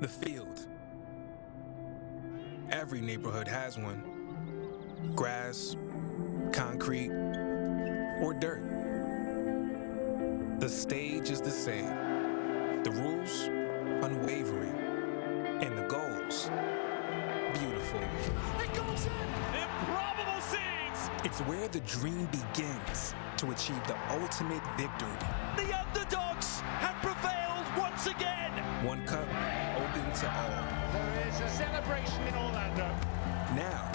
The field. Every neighborhood has one. Grass, concrete, or dirt. The stage is the same. The rules, unwavering. And the goals, beautiful. It goes in! Improbable scenes! It's where the dream begins to achieve the ultimate victory. The underdogs have prevailed once again! One cup, open to all. There is a celebration in Orlando. Now,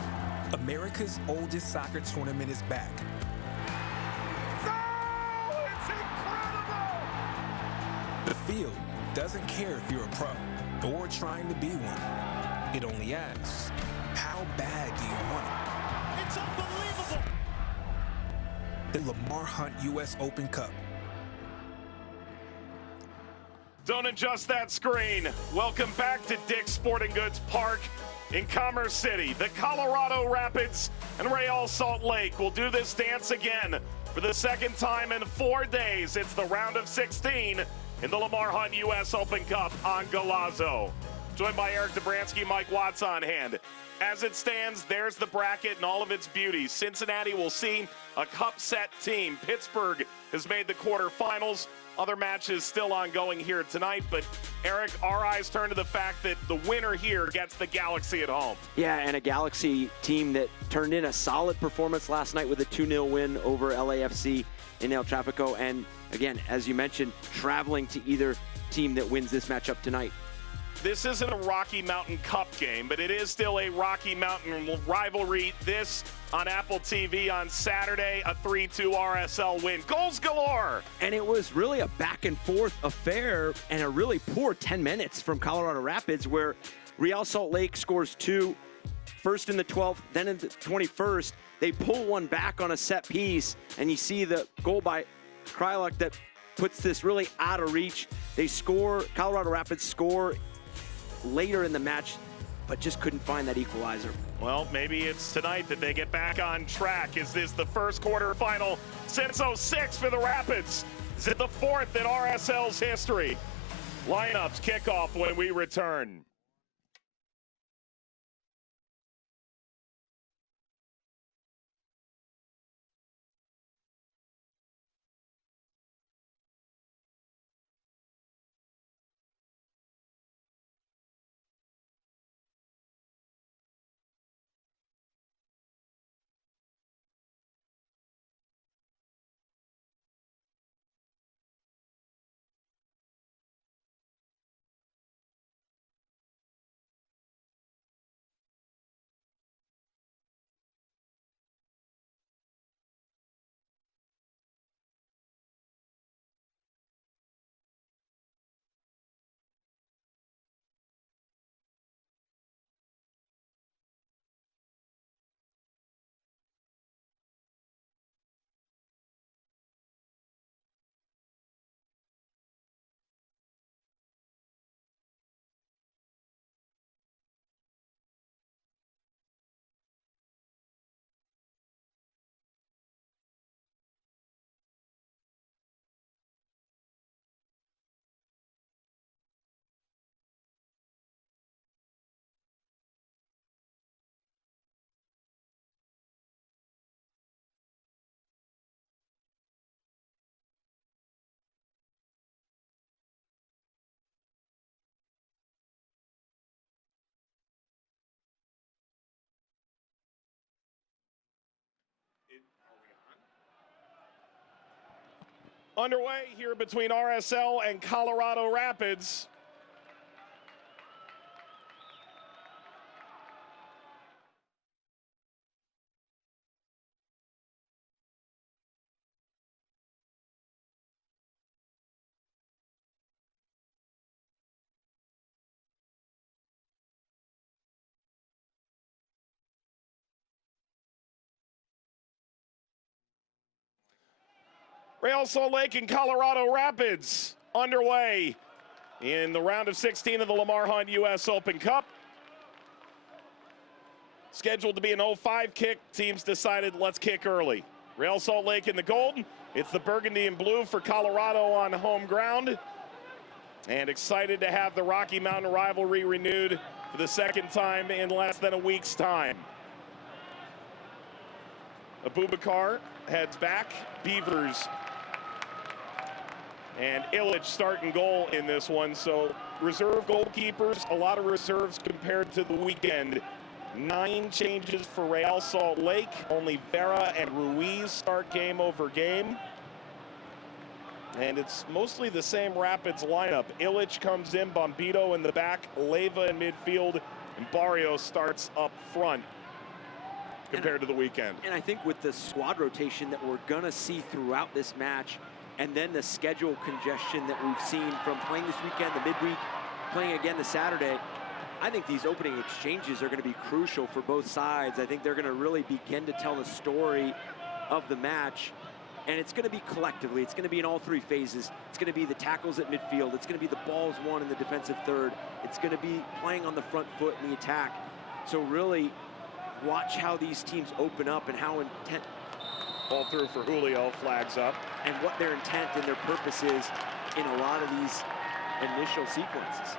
America's oldest soccer tournament is back. Oh, it's incredible! The field doesn't care if you're a pro or trying to be one. It only asks, how bad do you want it? It's unbelievable! The Lamar Hunt U.S. Open Cup. Don't adjust that screen. Welcome back to Dick's Sporting Goods Park in Commerce City. The Colorado Rapids and Real Salt Lake will do this dance again for the second time in 4 days. It's the round of 16 in the Lamar Hunt U.S. Open Cup on Golazo. Joined by Eric Dobransky, Mike Watts on hand. As it stands, there's the bracket in all of its beauty. Cincinnati will see a cup set team. Pittsburgh has made the quarterfinals. Other matches still ongoing here tonight, but Eric, our eyes turn to the fact that the winner here gets the Galaxy at home. Yeah, and a Galaxy team that turned in a solid performance last night with a 2-0 win over LAFC in El Trafico. And again, as you mentioned, traveling to either team that wins this matchup tonight. This isn't a Rocky Mountain Cup game, but it is still a Rocky Mountain rivalry. This on Apple TV on Saturday, a 3-2 RSL win. Goals galore! And it was really a back-and-forth affair and a really poor 10 minutes from Colorado Rapids, where Real Salt Lake scores two, first in the 12th, then in the 21st. They pull one back on a set piece, and you see the goal by Kryluk that puts this really out of reach. They score, Colorado Rapids score later in the match, but just couldn't find that equalizer. Well, maybe it's tonight that they get back on track. Is this the first quarterfinal since '06 for the Rapids? Is it the fourth in RSL's history? Lineups kickoff when we return. Underway here between RSL and Colorado Rapids. Real Salt Lake and Colorado Rapids underway in the round of 16 of the Lamar Hunt U.S. Open Cup. Scheduled to be an 0-5 kick. Teams decided let's kick early. Real Salt Lake in the gold. It's the burgundy and blue for Colorado on home ground. And excited to have the Rocky Mountain rivalry renewed for the second time in less than a week's time. Abubakar heads back. Beavers and Illich starting goal in this one. So reserve goalkeepers, a lot of reserves compared to the weekend. 9 changes for Real Salt Lake. Only Vera and Ruiz start game over game. And it's mostly the same Rapids lineup. Illich comes in, Bombito in the back, Leyva in midfield, and Barrios starts up front compared to the weekend. And I think with the squad rotation that we're going to see throughout this match, and then the schedule congestion that we've seen from playing this weekend, the midweek, playing again this Saturday, I think these opening exchanges are going to be crucial for both sides. I think they're going to really begin to tell the story of the match. And it's going to be collectively. It's going to be in all 3 phases. It's going to be the tackles at midfield. It's going to be the balls won in the defensive third. It's going to be playing on the front foot in the attack. So really watch how these teams open up and how intent. Ball through for Julio, flags up. And what their intent and their purpose is in a lot of these initial sequences.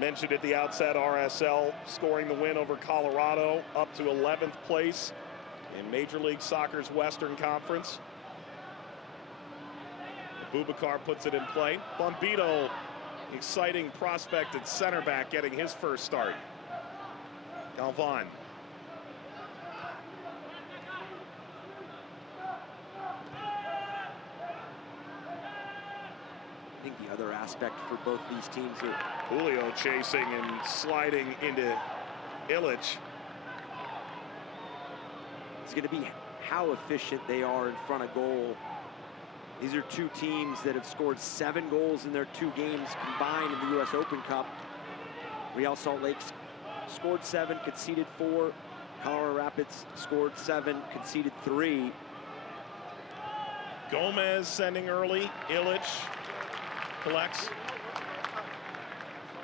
Mentioned at the outset, RSL scoring the win over Colorado, up to 11th place in Major League Soccer's Western Conference. Abubakar puts it in play. Bombito, exciting prospect at center back, getting his first start. Galvan. I think the other aspect for both these teams are Julio chasing and sliding into Illich. it's going to be how efficient they are in front of goal. These are 2 teams that have scored 7 goals in their 2 games combined in the U.S. Open Cup. Real Salt Lake scored 7, conceded 4. Colorado Rapids scored 7, conceded 3. Gomez sending early. Illich collects.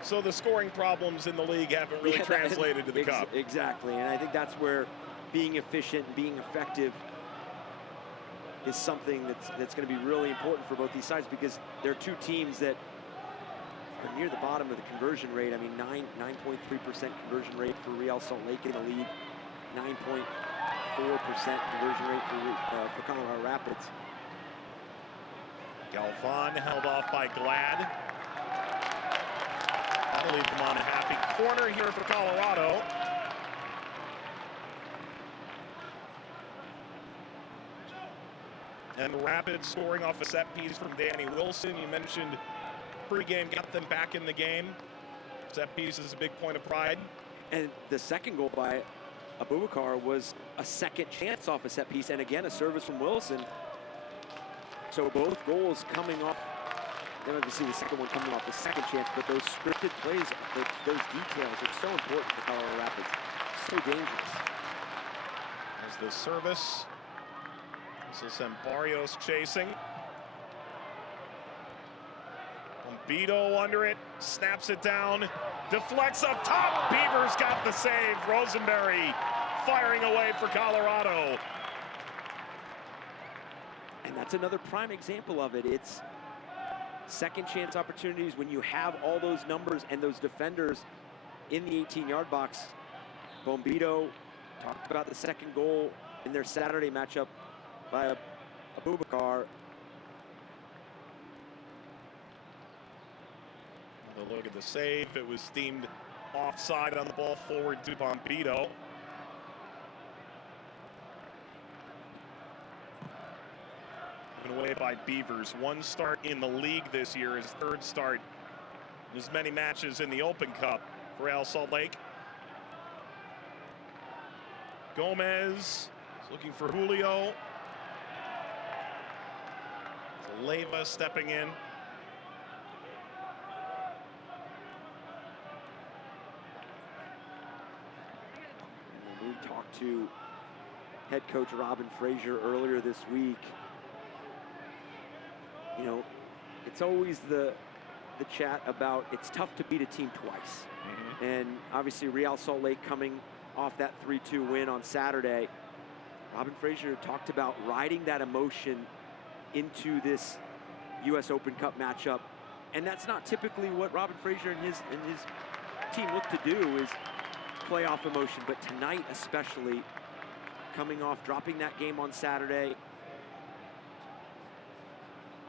So the scoring problems in the league haven't really translated to the cup. Exactly, and I think that's where being efficient and being effective is something that's going to be really important for both these sides, because there are 2 teams that are near the bottom of the conversion rate. I mean, 9.3% conversion rate for Real Salt Lake in the league, 9.4% conversion rate for Colorado Rapids. Galvan held off by Glad. That'll leave them on a happy corner here for Colorado. And the Rapids scoring off a set piece from Danny Wilson. You mentioned pregame got them back in the game. Set piece is a big point of pride. And the second goal by Abubakar was a second chance off a set piece, and again, a service from Wilson. So both goals coming off, then obviously the second one coming off the second chance, but those scripted plays, those details are so important for Colorado Rapids. So dangerous. As the service. This is Barrios chasing. Bombito under it, snaps it down, deflects up top. Beavers got the save. Rosenberry firing away for Colorado. And that's another prime example of it. It's second chance opportunities when you have all those numbers and those defenders in the 18-yard box. Bombito talked about the second goal in their Saturday matchup by Abubakar. A look at the save. It was deemed offside on the ball forward to Bombito. Given away by Beavers. 1 start in the league this year, his 3rd start in as many matches in the Open Cup for Real Salt Lake. Gomez is looking for Julio. Leyva stepping in. We talked to head coach Robin Frazier earlier this week. You know, it's always the chat about it's tough to beat a team twice. And obviously Real Salt Lake coming off that 3-2 win on Saturday. Robin Frazier talked about riding that emotion into this U.S. Open Cup matchup. And that's not typically what Robin Fraser and his team look to do, is play off emotion. But tonight especially, coming off dropping that game on Saturday,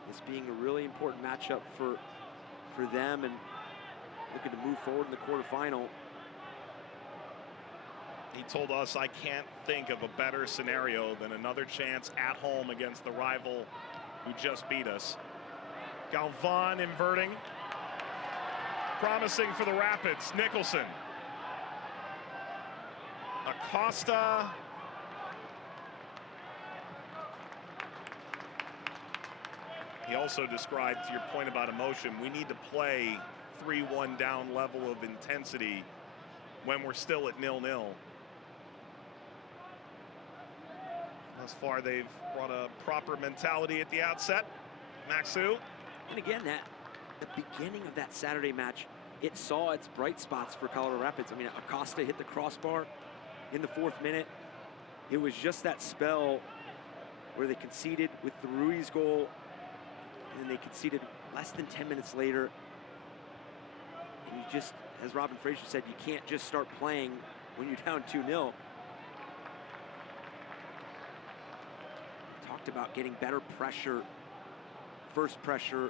this being a really important matchup for them, and looking to move forward in the quarterfinal. He told us, I can't think of a better scenario than another chance at home against the rival who just beat us. Galvan inverting. Promising for the Rapids. Nicholson. Acosta. He also described, to your point about emotion, we need to play 3-1 down level of intensity when we're still at 0-0. Thus far, they've brought a proper mentality at the outset. Maxu. And again, the beginning of that Saturday match, it saw its bright spots for Colorado Rapids. I mean, Acosta hit the crossbar in the 4th minute. It was just that spell where they conceded with the Ruiz goal, and then they conceded less than 10 minutes later. And you just, as Robin Fraser said, you can't just start playing when you're down 2-0. Talked about getting better pressure, first pressure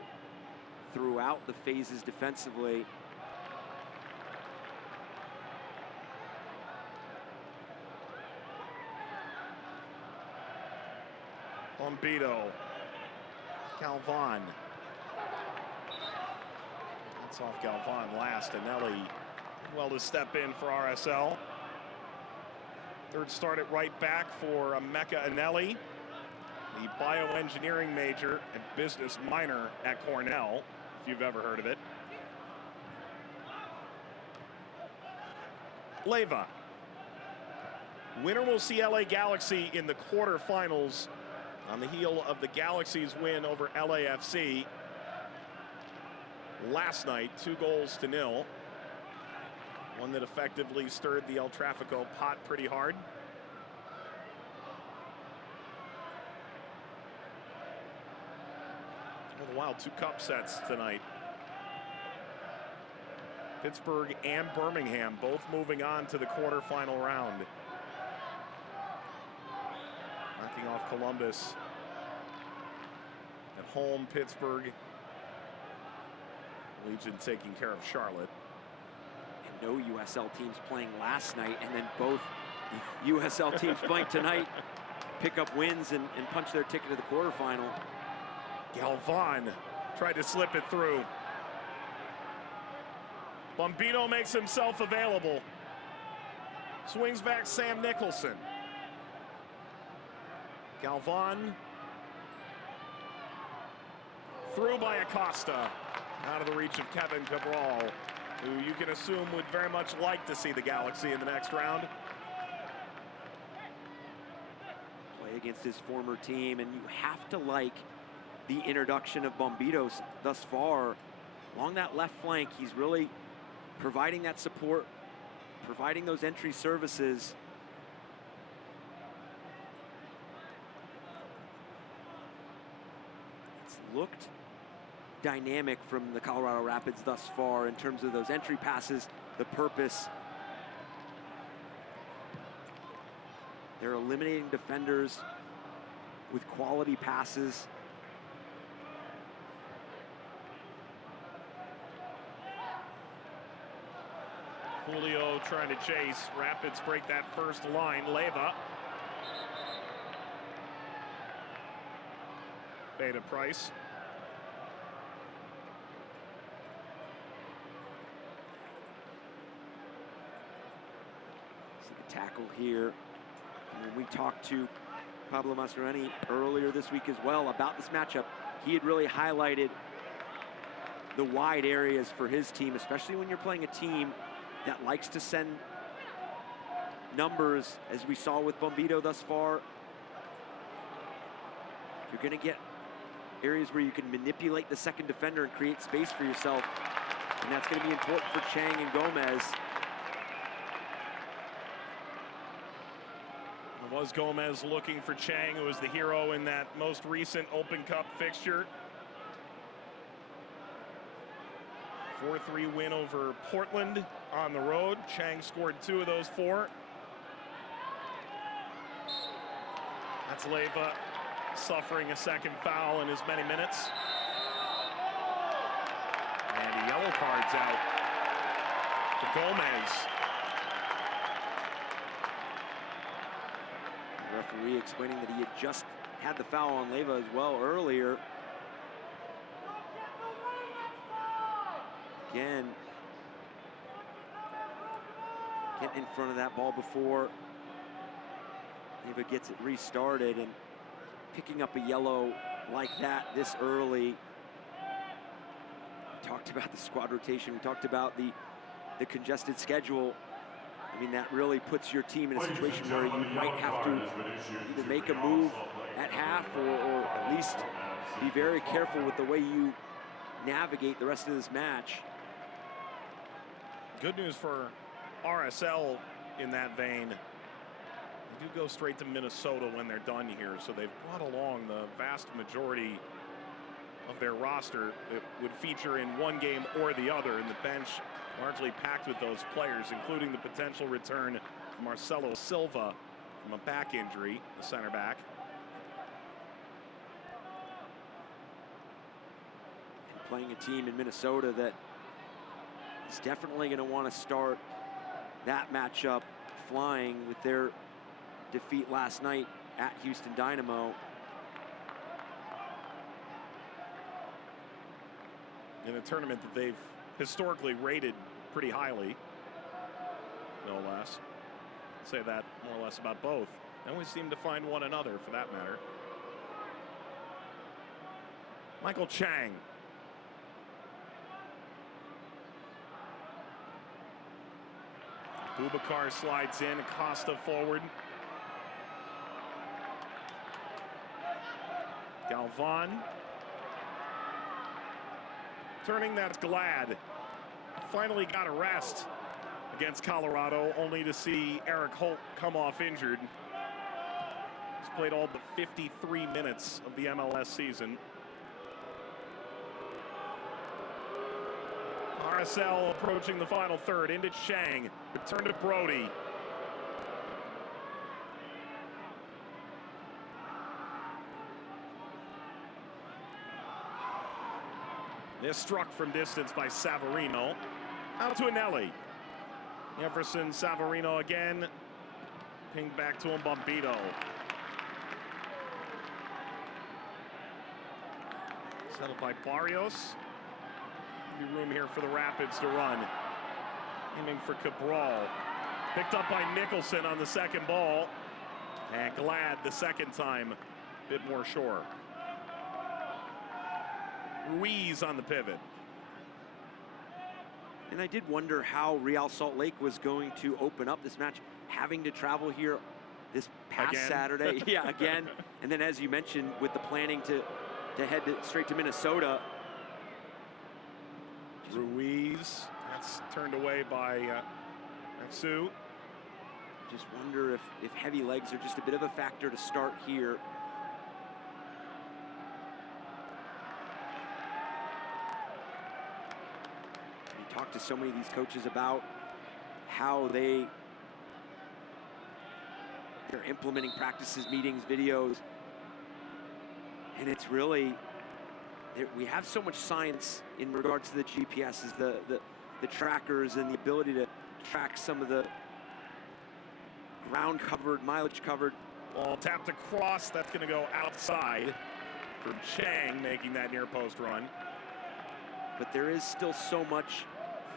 throughout the phases defensively. Bombito. Galvan. That's off Galvan last. Anelli well to step in for RSL. Third start at right back for Emeka Anelli, the bioengineering major and business minor at Cornell, if you've ever heard of it. Leyva. Winner will see LA Galaxy in the quarterfinals on the heel of the Galaxy's win over LAFC last night, 2-0. One that effectively stirred the El Tráfico pot pretty hard. All the while, 2 cup sets tonight. Pittsburgh and Birmingham both moving on to the quarterfinal round. Knocking off Columbus. At home, Pittsburgh. Legion taking care of Charlotte. And no USL teams playing last night, and then both USL teams playing tonight pick up wins and punch their ticket to the quarterfinal. Galvan tried to slip it through. Bombito makes himself available. Swings back Sam Nicholson. Galvan. Through by Acosta. Out of the reach of Kevin Cabral, who you can assume would very much like to see the Galaxy in the next round. Play against his former team, and you have to like the introduction of Bombito thus far. Along that left flank, he's really providing that support, providing those entry services. It's looked dynamic from the Colorado Rapids thus far in terms of those entry passes, the purpose. They're eliminating defenders with quality passes. Julio trying to chase. Rapids break that first line. Leyva. Beta Price. See the tackle here. And when we talked to Pablo Mastroeni earlier this week as well about this matchup, he had really highlighted the wide areas for his team, especially when you're playing a team that likes to send numbers, as we saw with Bombito thus far. You're going to get areas where you can manipulate the second defender and create space for yourself, and that's going to be important for Chang and Gomez. It was Gomez looking for Chang, who was the hero in that most recent Open Cup fixture. 4-3 win over Portland on the road. Chang scored 2 of those 4. That's Leyva suffering a second foul in as many minutes. And a yellow card's out for Gomez. The referee explaining that he had just had the foul on Leyva as well earlier. Again, getting in front of that ball before Leyva gets it restarted, and picking up a yellow like that this early. We talked about the squad rotation. We talked about the congested schedule. I mean, that really puts your team in a situation where you might have to either make a move at half or at least be very careful with the way you navigate the rest of this match. Good news for RSL in that vein. They do go straight to Minnesota when they're done here, so they've brought along the vast majority of their roster that would feature in one game or the other, and the bench largely packed with those players, including the potential return of Marcelo Silva from a back injury, the center back. And playing a team in Minnesota that is definitely going to want to start that matchup flying with their defeat last night at Houston Dynamo. In a tournament that they've historically rated pretty highly, no less. I'd say that more or less about both. And we seem to find one another, for that matter. Michael Chang. Boubacar slides in, Acosta forward. Galvan. Turning, that's Glad. Finally got a rest against Colorado, only to see Eric Holt come off injured. He's played all but 53 minutes of the MLS season. RSL approaching the final third, into Chang, return to Brody. This struck from distance by Savarino. Out to Anelli. Jefferson Savarino again. Pinged back to him, Bombito. Settled by Barrios. Be room here for the Rapids to run. Aiming for Cabral. Picked up by Nicholson on the second ball. And Glad the second time. Bit more sure. Ruiz on the pivot. And I did wonder how Real Salt Lake was going to open up this match, having to travel here this past Saturday. Yeah, again. And then, as you mentioned, with the planning to head straight to Minnesota. Ruiz, that's turned away by Maxu. Just wonder if heavy legs are just a bit of a factor to start here. Talk to so many of these coaches about how they're implementing practices, meetings, videos, and it's really, we have so much science in regards to the GPSs, the trackers, and the ability to track some of the ground covered, mileage covered. Ball tapped across, that's going to go outside for Chang, making that near post run. But there is still so much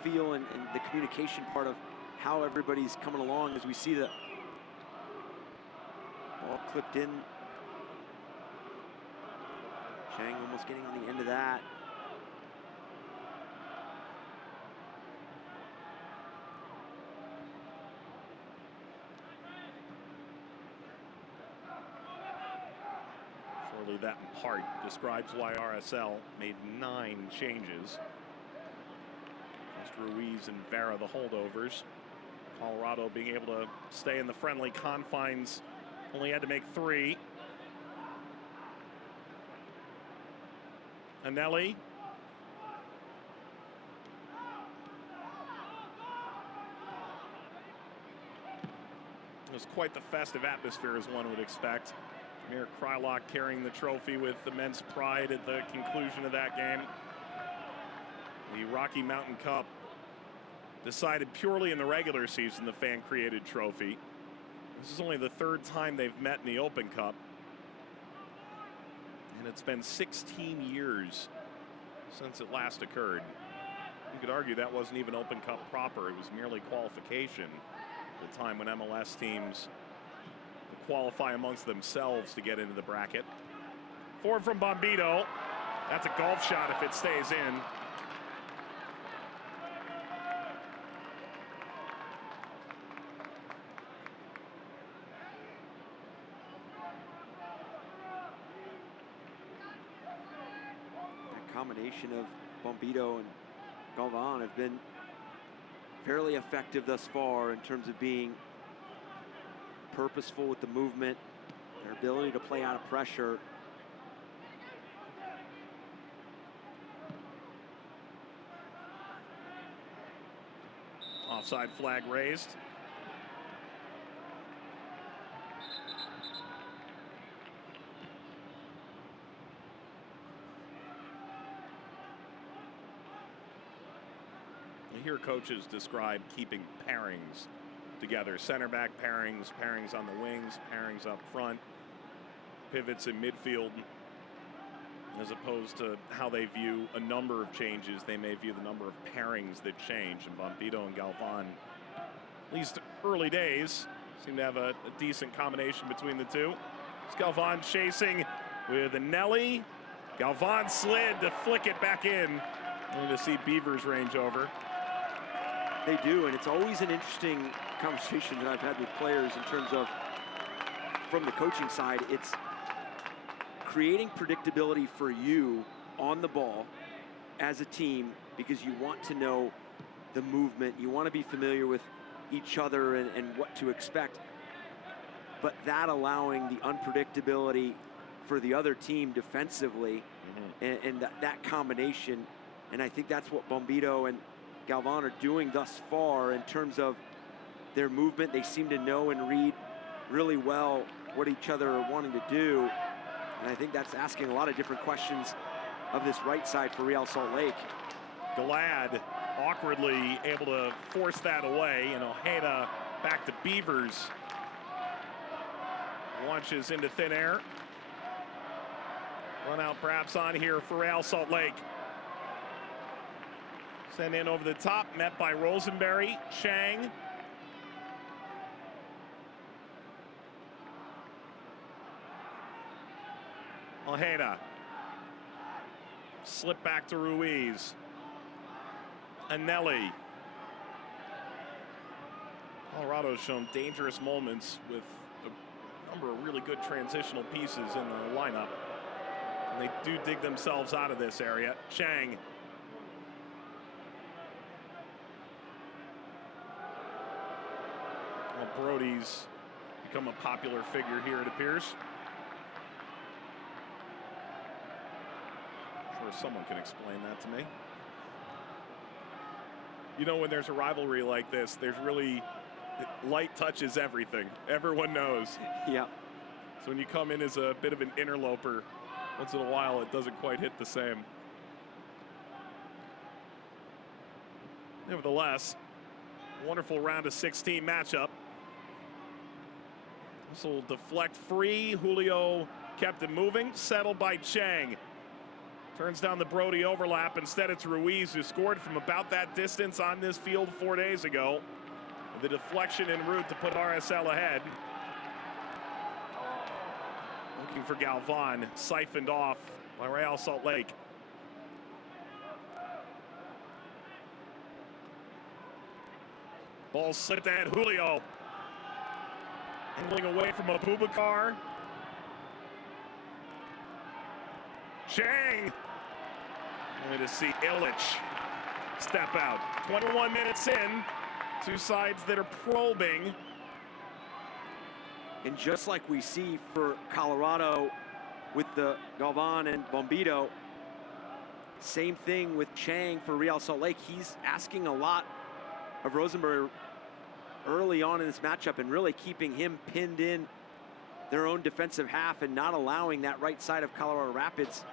feel and the communication part of how everybody's coming along as we see the ball clipped in. Chang almost getting on the end of that. Surely that in part describes why RSL made 9 changes. Ruiz and Vera, the holdovers. Colorado being able to stay in the friendly confines, only had to make 3. Anelli. was quite the festive atmosphere, as one would expect. Mayor Krylock carrying the trophy with immense pride at the conclusion of that game. The Rocky Mountain Cup, decided purely in the regular season, the fan-created trophy. This is only the third time they've met in the Open Cup. And it's been 16 years since it last occurred. You could argue that wasn't even Open Cup proper. It was merely qualification. The time when MLS teams qualify amongst themselves to get into the bracket. Forward from Bombito. That's a golf shot if it stays in. That combination of Bombito and Galvan have been fairly effective thus far in terms of being purposeful with the movement, their ability to play out of pressure. Offside flag raised. I hear coaches describe keeping pairings together. Center back pairings, pairings on the wings, pairings up front, pivots in midfield, as opposed to how they view a number of changes. They may view the number of pairings that change. And Bombito and Galvan, at least early days, seem to have a decent combination between the two. It's Galvan chasing with a Nelly. Galvan slid to flick it back in. Only to see Beavers range over. They do, and it's always an interesting conversation that I've had with players in terms of, from the coaching side, it's creating predictability for you on the ball as a team, because you want to know the movement, you want to be familiar with each other and what to expect, but that allowing the unpredictability for the other team defensively, and that combination, and I think that's what Bombito and Galvan are doing thus far in terms of their movement. They seem to know and read really well what each other are wanting to do. And I think that's asking a lot of different questions of this right side for Real Salt Lake. Glad awkwardly able to force that away. And Ojeda back to Beavers. Launches into thin air. Run out perhaps on here for Real Salt Lake. Sent in over the top, met by Rosenberry, Chang. Ojeda. Slip back to Ruiz. Anelli. Colorado's shown dangerous moments with a number of really good transitional pieces in the lineup. And they do dig themselves out of this area. Chang. Well, Brody's become a popular figure here, it appears. I'm sure someone can explain that to me. You know, when there's a rivalry like this, there's really, light touches everything. Everyone knows. Yeah. So when you come in as a bit of an interloper, once in a while it doesn't quite hit the same. Nevertheless, wonderful round of 16 matchup. This will deflect free. Julio kept it moving. Settled by Chang. Turns down the Brody overlap. Instead, it's Ruiz who scored from about that distance on this field 4 days ago. The deflection en route to put RSL ahead. Looking for Galvan. Siphoned off by Real Salt Lake. Ball slipped ahead. Julio. Angling away from Abubakar. Chang. Only to see Illich step out. 21 minutes in. Two sides that are probing. And just like we see for Colorado with the Galvan and Bombito, same thing with Chang for Real Salt Lake. He's asking a lot of Rosenberry early on in this matchup and really keeping him pinned in their own defensive half and not allowing that right side of Colorado Rapids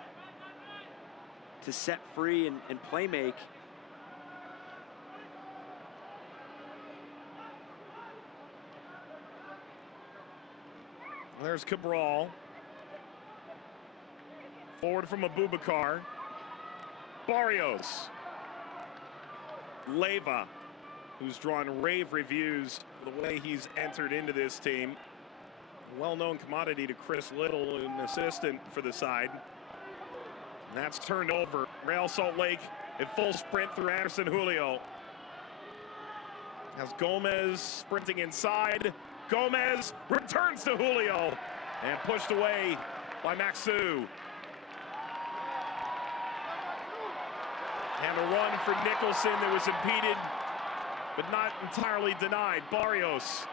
to set free and play make. There's Cabral. Forward from Abubakar. Barrios. Leyva, who's drawn rave reviews for the way he's entered into this team. A well-known commodity to Chris Little, an assistant for the side. And that's turned over. Real Salt Lake at full sprint through Anderson Julio. Has Gomez sprinting inside. Gomez returns to Julio and pushed away by Maxu. And a run for Nicholson that was impeded, but not entirely denied. Barrios.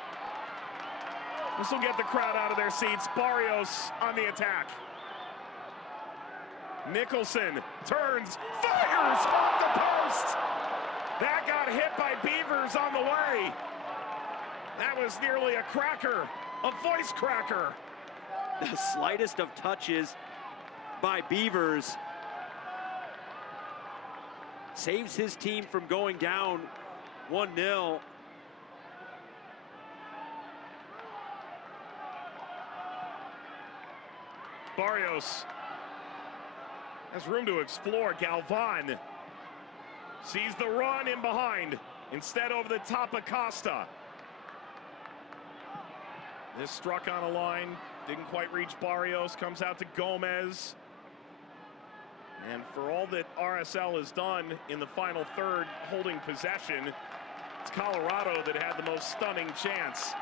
This will get the crowd out of their seats. Barrios on the attack. Nicholson turns, fires off the post. That got hit by Beavers on the way. That was nearly a cracker, a voice cracker. The slightest of touches by Beavers saves his team from going down 1-0. Barrios has room to explore. Galvan sees the run in behind. Instead over the top of Costa. This struck on a line. Didn't quite reach Barrios. Comes out to Gomez. And for all that RSL has done in the final third, holding possession, it's Colorado that had the most stunning chance.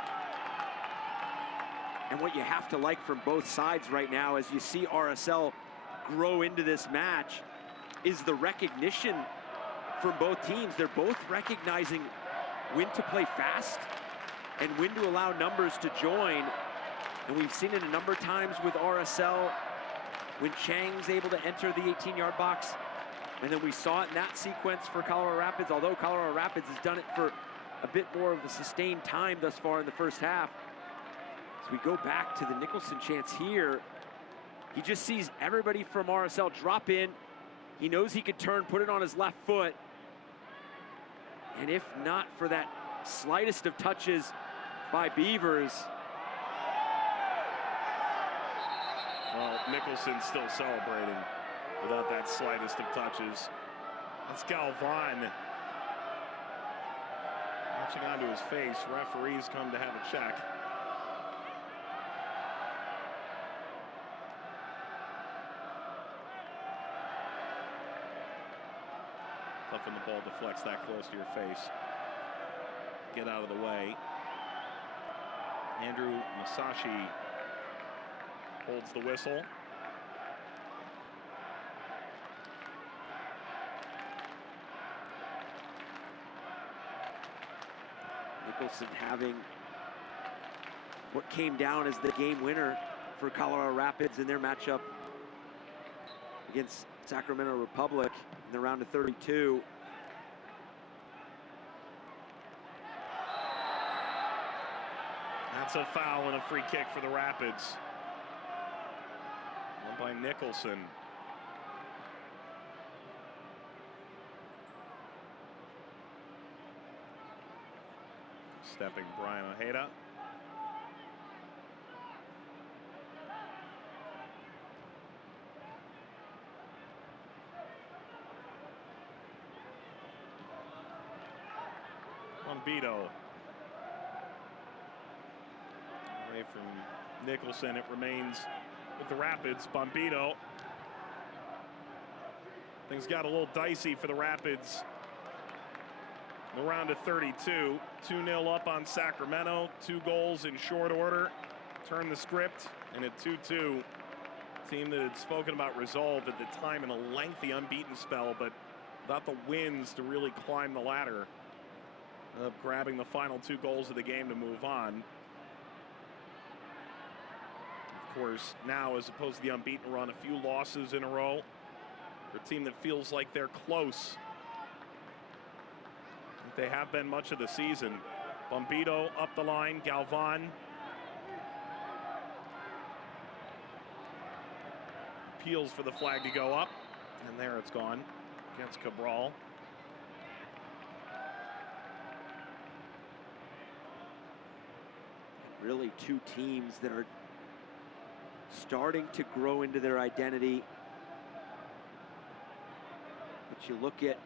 And what you have to like from both sides right now as you see RSL grow into this match is the recognition from both teams. They're both recognizing when to play fast and when to allow numbers to join. And we've seen it a number of times with RSL when Chang's able to enter the 18-yard box. And then we saw it in that sequence for Colorado Rapids, although Colorado Rapids has done it for a bit more of a sustained time thus far in the first half. As we go back to the Nicholson chance here, he just sees everybody from RSL drop in. He knows he could turn, put it on his left foot. And if not for that slightest of touches by Beavers. Well, Nicholson's still celebrating without that slightest of touches. That's Galvan. Watching onto his face, referees come to have a check. Tough when the ball deflects that close to your face. Get out of the way. Andrew Masashi holds the whistle. Nicholson having what came down as the game winner for Colorado Rapids in their matchup against Sacramento Republic in the round of 32. That's a foul and a free kick for the Rapids. One by Nicholson. Stepping Brian Ojeda. Bombito. Away from Nicholson, it remains with the Rapids. Bombito. Things got a little dicey for the Rapids. The round of 32, 2-0 up on Sacramento, 2 goals in short order. Turn the script, and at 2-2, team that had spoken about resolve at the time in a lengthy unbeaten spell, but without the wins to really climb the ladder. Of grabbing the final 2 goals of the game to move on. Of course, now as opposed to the unbeaten run, a few losses in a row for a team that feels like they're close. They have been much of the season. Bombito up the line, Galvan. Appeals for the flag to go up, and there it's gone against Cabral. Really two teams that are starting to grow into their identity. But you look at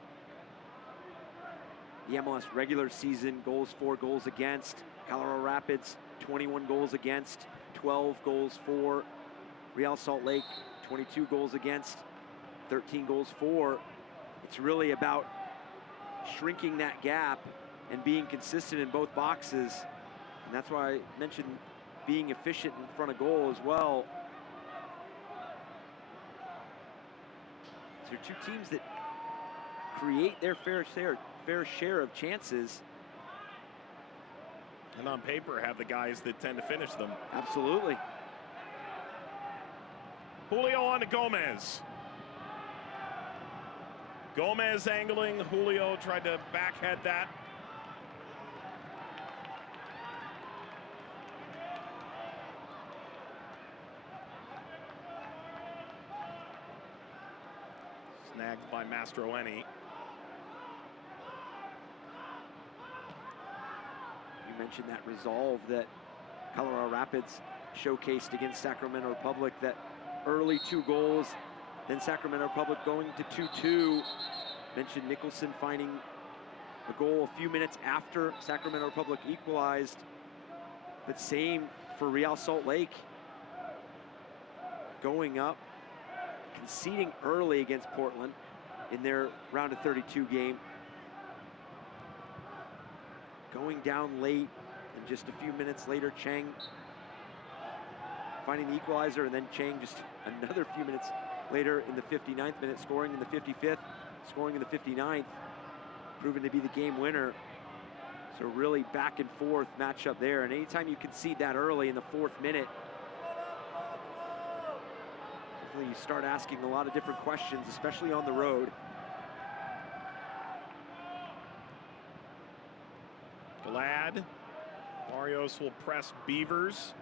the MLS regular season goals for, goals against. Colorado Rapids, 21 goals against, 12 goals for. Real Salt Lake, 22 goals against, 13 goals for. It's really about shrinking that gap and being consistent in both boxes. And that's why I mentioned being efficient in front of goal as well. So two teams that create their fair share of chances. And on paper have the guys that tend to finish them. Absolutely. Julio on to Gomez. Gomez angling, Julio tried to backhead that. Snagged by Mastroeni. You mentioned that resolve that Colorado Rapids showcased against Sacramento Republic, that early 2 goals, then Sacramento Republic going to 2-2. Mentioned Nicholson finding a goal a few minutes after Sacramento Republic equalized. But same for Real Salt Lake. Going up, conceding early against Portland in their round of 32 game. Going down late, and just a few minutes later, Chang finding the equalizer, and then Chang just another few minutes later in the 59th minute, scoring in the 55th, scoring in the 59th, proving to be the game winner. So really back and forth matchup there, and anytime you concede that early in the 4th minute, definitely you start asking a lot of different questions, especially on the road. Glad. Barrios will press Beavers.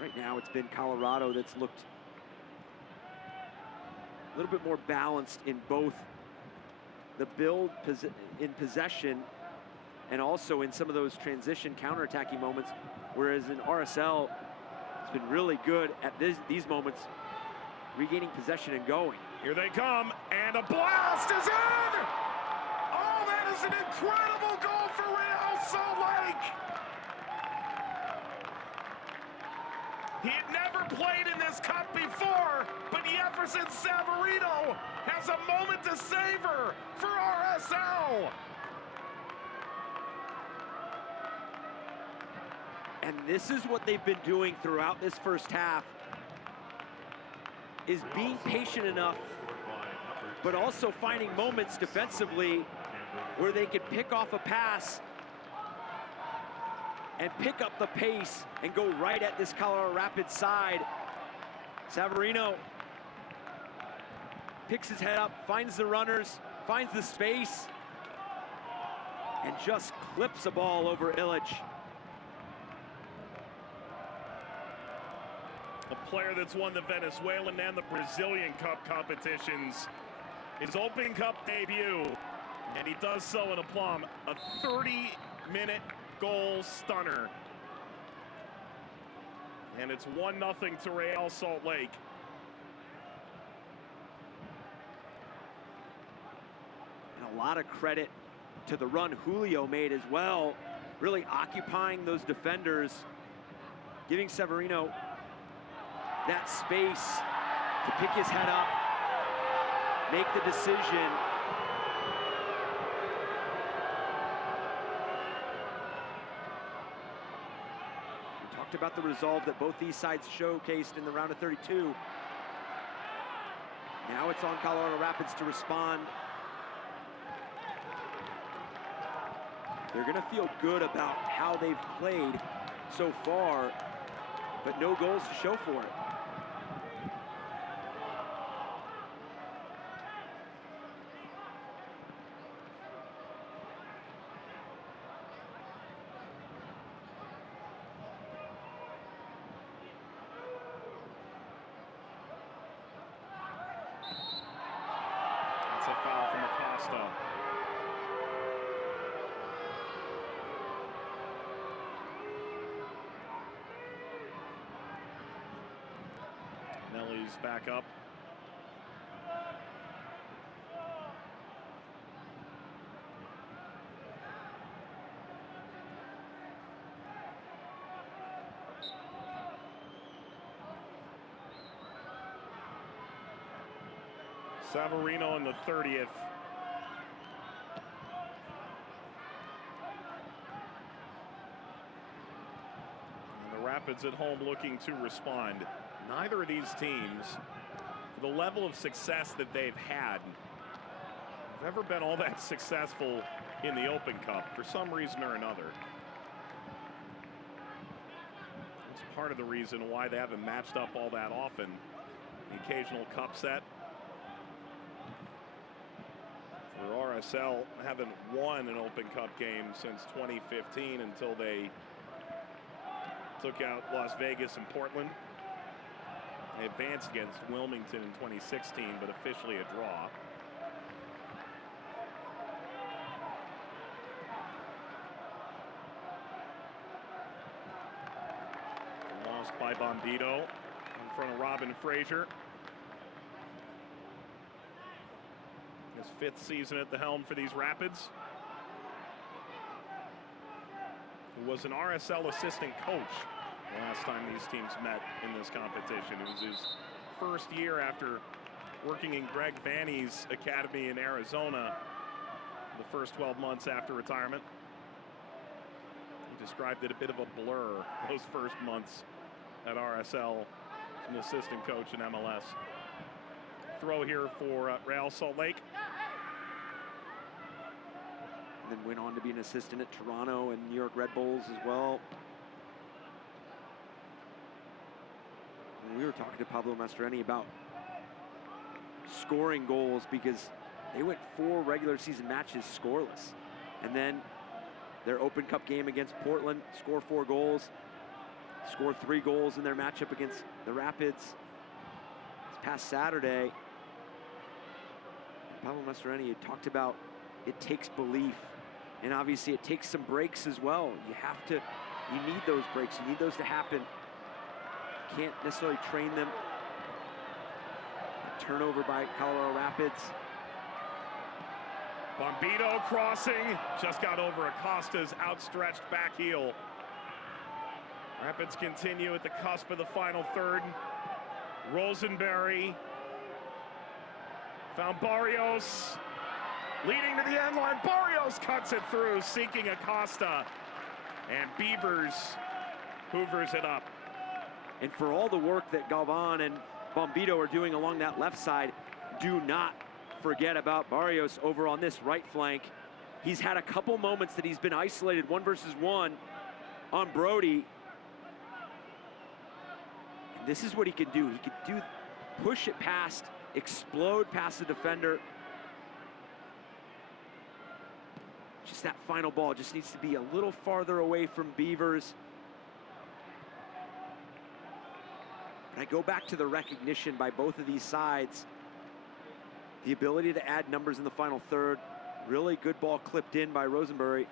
Right now it's been Colorado that's looked a little bit more balanced in both the build in possession and also in some of those transition counterattacking moments, whereas in RSL, it's been really good at these moments, regaining possession and going. Here they come, and a blast is in! Oh, that is an incredible goal for Real Salt Lake! He had never played in this cup before, but Jefferson Savarino has a moment to savor for RSL. And this is what they've been doing throughout this first half, is being patient enough, but also finding moments defensively where they can pick off a pass and pick up the pace and go right at this Colorado Rapids side. Savarino picks his head up, finds the runners, finds the space, and just clips a ball over Illich. A player that's won the Venezuelan and the Brazilian Cup competitions. His Open Cup debut, and he does so in aplomb. A 30-minute goal stunner. And it's 1-0 to Real Salt Lake. And a lot of credit to the run Julio made as well, really occupying those defenders, giving Savarino that space to pick his head up, make the decision. We talked about the resolve that both these sides showcased in the round of 32. Now it's on Colorado Rapids to respond. They're going to feel good about how they've played so far, but no goals to show for it. That's a foul from Acosta. Nelly's back up. Savarino in the 30th. And the Rapids at home looking to respond. Neither of these teams, for the level of success that they've had, have ever been all that successful in the Open Cup for some reason or another. It's part of the reason why they haven't matched up all that often. The occasional cup set. For RSL, haven't won an Open Cup game since 2015 until they took out Las Vegas and Portland. They advanced against Wilmington in 2016, but officially a draw. Lost by Bombito in front of Robin Fraser. His 5th season at the helm for these Rapids. Who was an RSL assistant coach last time these teams met in this competition. It was his first year after working in Greg Vanny's academy in Arizona the first 12 months after retirement. He described it a bit of a blur those first months at RSL as an assistant coach in MLS. Throw here for Real Salt Lake. And then went on to be an assistant at Toronto and New York Red Bulls as well. And we were talking to Pablo Mastroeni about scoring goals because they went 4 regular season matches scoreless. And then their Open Cup game against Portland, score 4 goals, scored 3 goals in their matchup against the Rapids this past Saturday. Pablo Mastroeni had talked about it takes belief, and obviously it takes some breaks as well. You need those breaks, you need those to happen. You can't necessarily train them. A turnover by Colorado Rapids. Bombito crossing, just got over Acosta's outstretched back heel. Rapids continue at the cusp of the final third. Rosenberry found Barrios, leading to the end line. Barrios cuts it through, seeking Acosta, and Beavers hoovers it up. And for all the work that Galvan and Bombito are doing along that left side, do not forget about Barrios over on this right flank. He's had a couple moments that he's been isolated 1-versus-1 on Brody. And this is what he can do. He can push it past, explode past the defender. Just that final ball just needs to be a little farther away from Beavers. But I go back to the recognition by both of these sides. The ability to add numbers in the final third. Really good ball clipped in by Rosenberry.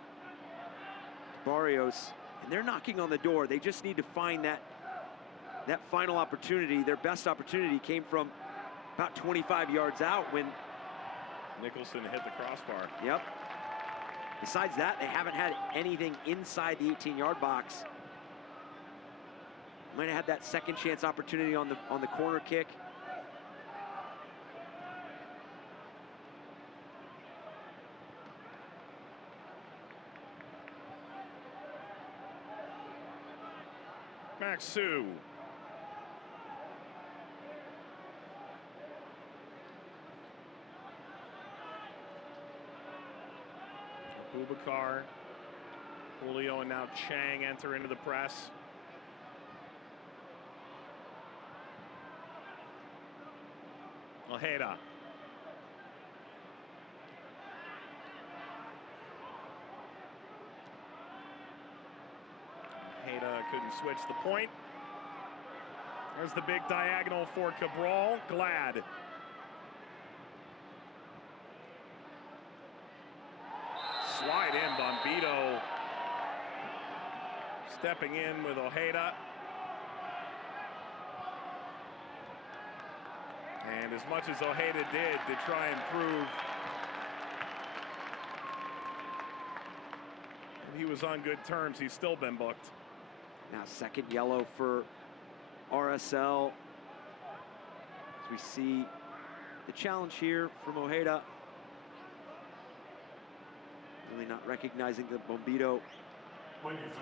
Barrios, and they're knocking on the door. They just need to find that final opportunity. Their best opportunity came from about 25 yards out when Nicholson hit the crossbar. Yep. Besides that, they haven't had anything inside the 18-yard box. Might have had that second chance opportunity on the corner kick. Max Sue. Boubacar Julio and now Chang enter into the press. Ojeda. Ojeda couldn't switch the point. There's the big diagonal for Cabral. Glad. Slide in, Bombito. Stepping in with Ojeda. And as much as Ojeda did to try and prove that he was on good terms, he's still been booked. Now second yellow for RSL. As we see the challenge here from Ojeda. Really not recognizing that Bombito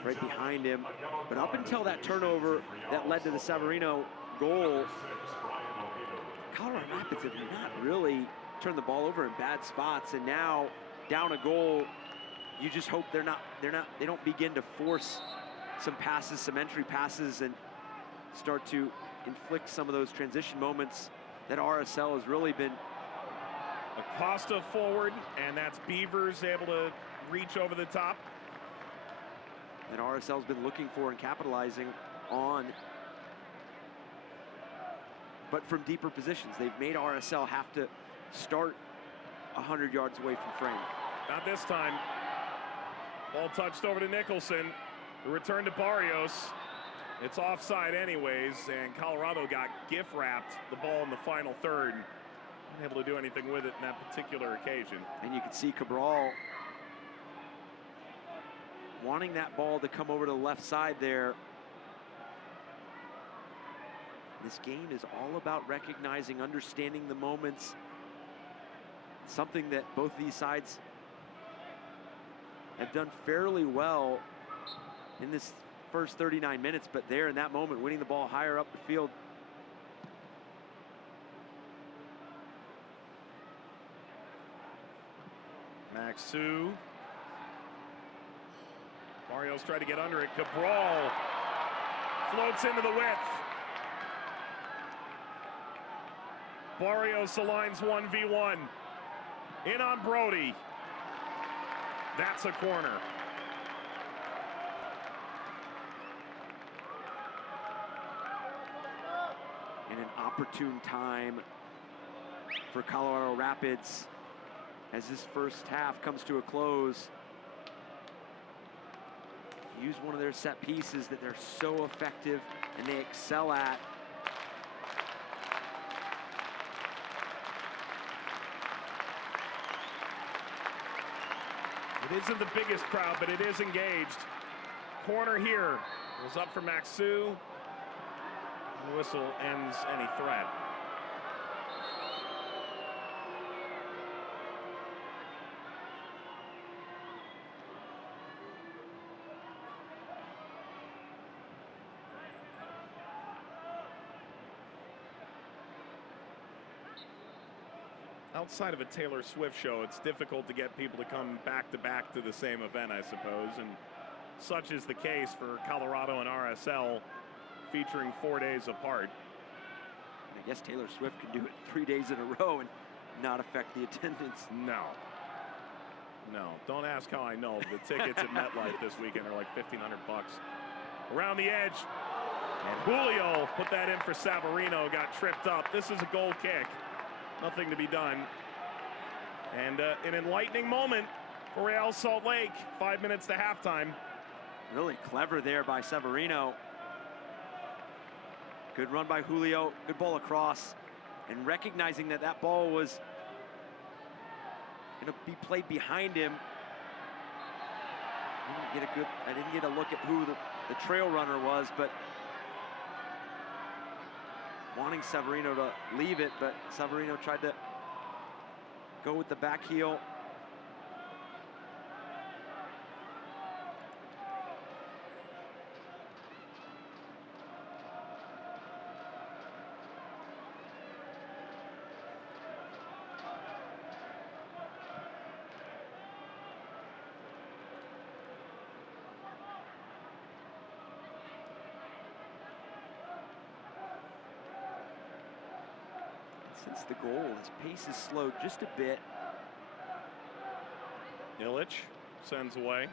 right behind him. But up until that turnover that led to the Severino goal, Colorado Rapids have not really turned the ball over in bad spots, and now down a goal, you just hope they don't begin to force some passes, some entry passes, and start to inflict some of those transition moments that RSL has really been. Acosta forward, and that's Beavers able to reach over the top. That RSL's been looking for and capitalizing on. But from deeper positions, they've made RSL have to start 100 yards away from frame. Not this time. Ball touched over to Nicholson. The return to Barrios. It's offside anyways, and Colorado got gift wrapped the ball in the final third. Unable to do anything with it in that particular occasion. And you can see Cabral wanting that ball to come over to the left side there. This game is all about recognizing, understanding the moments. Something that both these sides have done fairly well in this first 39 minutes, but there in that moment, winning the ball higher up the field. Maxu. Barrios tried to get under it. Cabral floats into the width. Barrios aligns 1v1. In on Brody. That's a corner. And an opportune time for Colorado Rapids as this first half comes to a close. Use one of their set pieces that they're so effective and they excel at. It isn't the biggest crowd, but it is engaged. Corner here was up for Maxu. The whistle ends any threat. Outside of a Taylor Swift show, it's difficult to get people to come back to the same event, I suppose. And such is the case for Colorado and RSL, featuring 4 days apart. I guess Taylor Swift can do it 3 days in a row and not affect the attendance. No. Don't ask how I know. The tickets at MetLife this weekend are like $1,500. Around the edge. And Julio put that in for Savarino, got tripped up. This is a goal kick. Nothing to be done. And an enlightening moment for Real Salt Lake. 5 minutes to halftime. Really clever there by Savarino. Good run by Julio. Good ball across. And recognizing that that ball was going to be played behind him. I didn't get a look at who the trail runner was, but wanting Severino to leave it, but Severino tried to go with the back heel. since the goal. His pace is slowed just a bit. Illich sends away.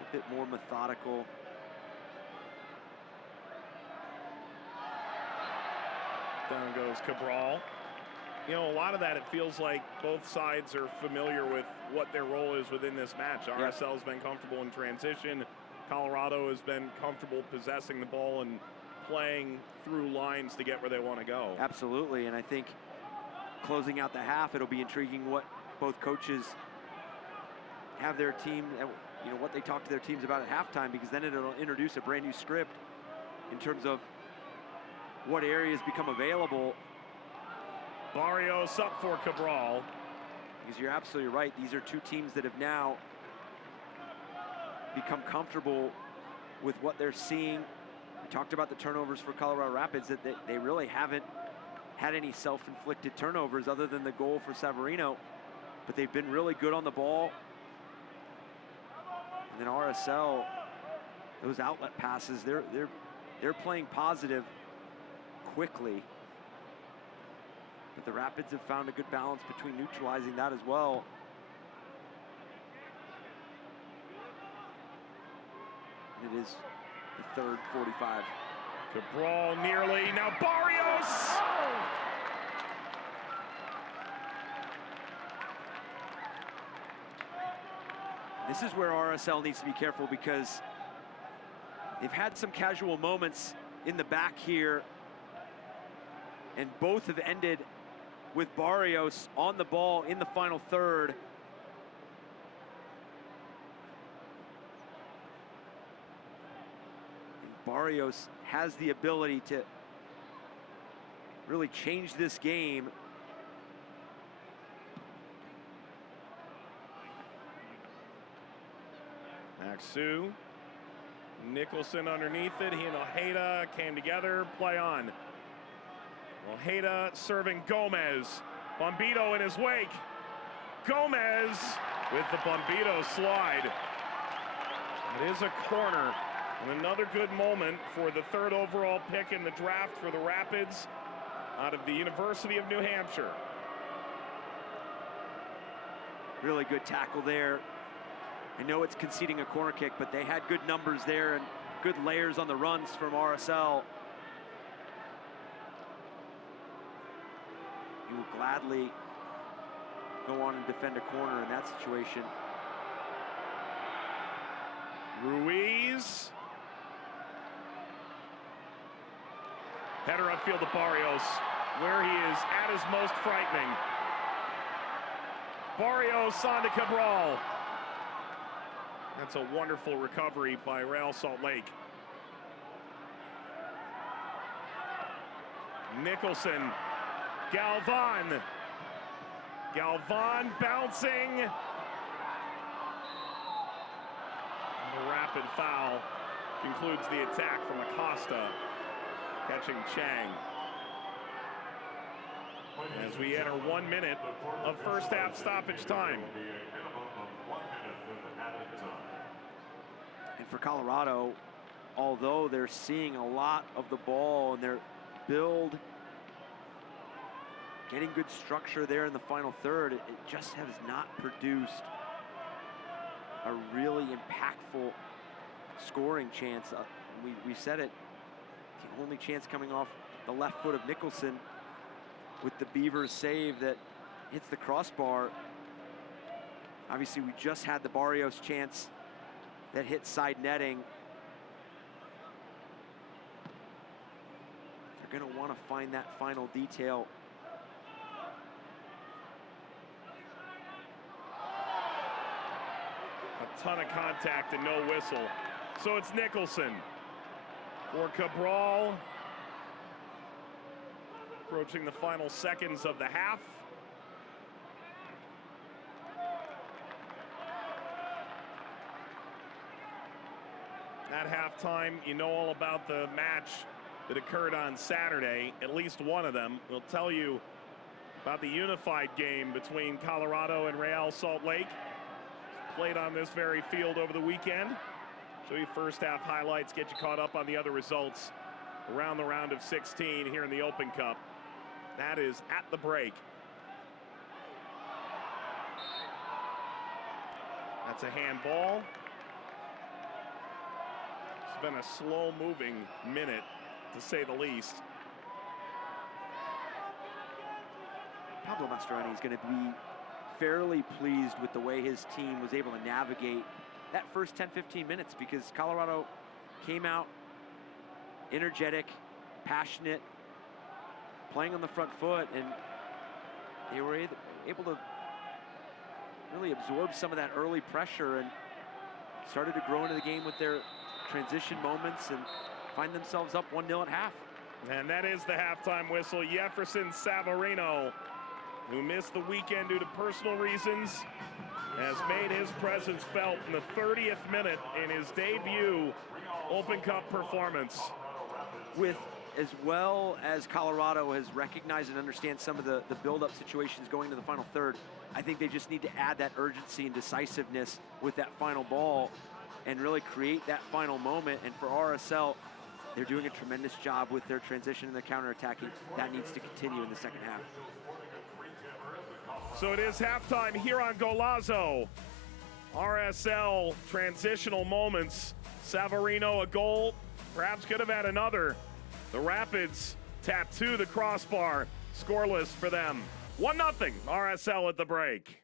A bit more methodical. Down goes Cabral. You know, a lot of that, it feels like both sides are familiar with what their role is within this match. RSL's been comfortable in transition. Colorado has been comfortable possessing the ball and playing through lines to get where they want to go. Absolutely, and I think closing out the half, it'll be intriguing what both coaches have their team, you know, what they talk to their teams about at halftime, because then it'll introduce a brand new script in terms of what areas become available. Barrios up for Cabral. Because you're absolutely right. These are two teams that have now become comfortable with what they're seeing. We talked about the turnovers for Colorado Rapids, that they really haven't had any self-inflicted turnovers other than the goal for Savarino, but they've been really good on the ball. And then RSL, those outlet passes, they're playing positive quickly. But the Rapids have found a good balance between neutralizing that as well. And it is the third 45. Cabral nearly, now Barrios! This is where RSL needs to be careful, because they've had some casual moments in the back here, and both have ended with Barrios on the ball in the final third. And Barrios has the ability to really change this game. Maxu, Nicholson underneath it. He and Ojeda came together, play on. Ojeda serving Gomez. Bombito in his wake. Gomez with the Bombito slide. It is a corner. And another good moment for the third overall pick in the draft for the Rapids out of the University of New Hampshire. Really good tackle there. I know it's conceding a corner kick, but they had good numbers there and good layers on the runs from RSL. You will gladly go on and defend a corner in that situation. Ruiz. Header upfield to Barrios, where he is at his most frightening. Barrios on to Cabral. That's a wonderful recovery by Real Salt Lake. Nicholson. Galvan. Galvan bouncing. A rapid foul concludes the attack from Acosta, catching Chang. As we enter 1 minute of first half stoppage time. And for Colorado, although they're seeing a lot of the ball and their build, getting good structure there in the final third, it just has not produced a really impactful scoring chance. We said it, the only chance coming off the left foot of Nicholson with the Beavers save that hits the crossbar. Obviously, we just had the Barrios chance that hit side netting. They're going to want to find that final detail. A ton of contact and no whistle. So it's Nicholson for Cabral. Approaching the final seconds of the half. At halftime, you know all about the match that occurred on Saturday. At least one of them. We'll tell you about the unified game between Colorado and Real Salt Lake. Played on this very field over the weekend. Show you first half highlights, get you caught up on the other results around the round of 16 here in the Open Cup. That is at the break. That's a handball. It's been a slow-moving minute, to say the least. Pablo Mastroeni is going to be fairly pleased with the way his team was able to navigate that first 10-15 minutes, because Colorado came out energetic, passionate, playing on the front foot, and they were able to really absorb some of that early pressure and started to grow into the game with their transition moments and find themselves up 1-0 at half. And that is the halftime whistle. Jefferson Savarino, who missed the weekend due to personal reasons, has made his presence felt in the 30th minute in his debut Open Cup performance. With as well as Colorado has recognized and understands some of the build-up situations going to the final third, I think they just need to add that urgency and decisiveness with that final ball and really create that final moment. And for RSL, they're doing a tremendous job with their transition and their counterattacking. That needs to continue in the second half. So it is halftime here on Golazo. RSL transitional moments. Savarino a goal, perhaps could have had another. The Rapids tattoo the crossbar, scoreless for them. 1-0 RSL at the break.